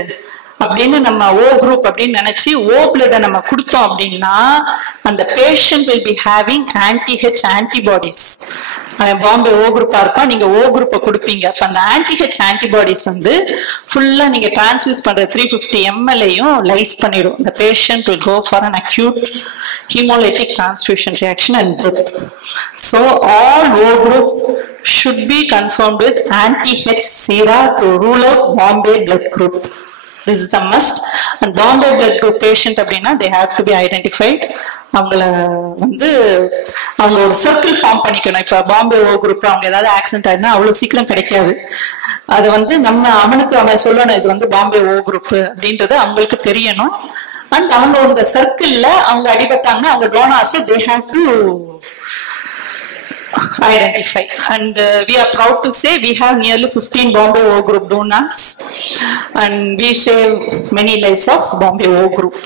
அப்படின்னு நம்ம ஓ குரூப் அப்படின்னு நினைச்சு ஓ பிளட் நம்ம கொடுத்தோம் அப்படின்னா அந்த patient will be having anti H antibodies. Bombay O குரூப்பா இருப்பா, நீங்க ஓ குரூப்பை கொடுப்பீங்க. அப்ப அந்த ஆன்டி ஹெச் ஆன்டிபாடிஸ் வந்து ஃபுல்லா நீங்க டிரான்ஸ்யூஸ் பண்ற 350 ml லைஸ் பண்ணிடும். The patient will go for an acute hemolytic transfusion reaction and death. So all O groups should be confirmed with anti-H sera to rule out Bombay blood group. This is a must. And Bombay blood group patient அப்படின்னா they have to be identified. அவங்கள வந்து அவங்க ஒரு சர்க்கிள் ஃபார்ம் பண்ணிக்கணும். இப்ப பாம்பே ஓ குரூப் அவங்க ஏதாவது ஆக்சிடென்ட் ஆயிருந்தா அவ்வளவு சீக்கிரம் கிடைக்காது. அது வந்து நம்ம அவன் சொல்லணும் இது வந்து பாம்பே ஓ குரூப் அப்படின்றது அவங்களுக்கு தெரியணும். அண்ட் அவங்க இந்த சர்க்கிள்ல அவங்க அடிபட்டாங்கன்னா அவங்க donors they have to identify. And we are proud to say we have nearly 15 Bombay O group donors and we save many lives of Bombay O group.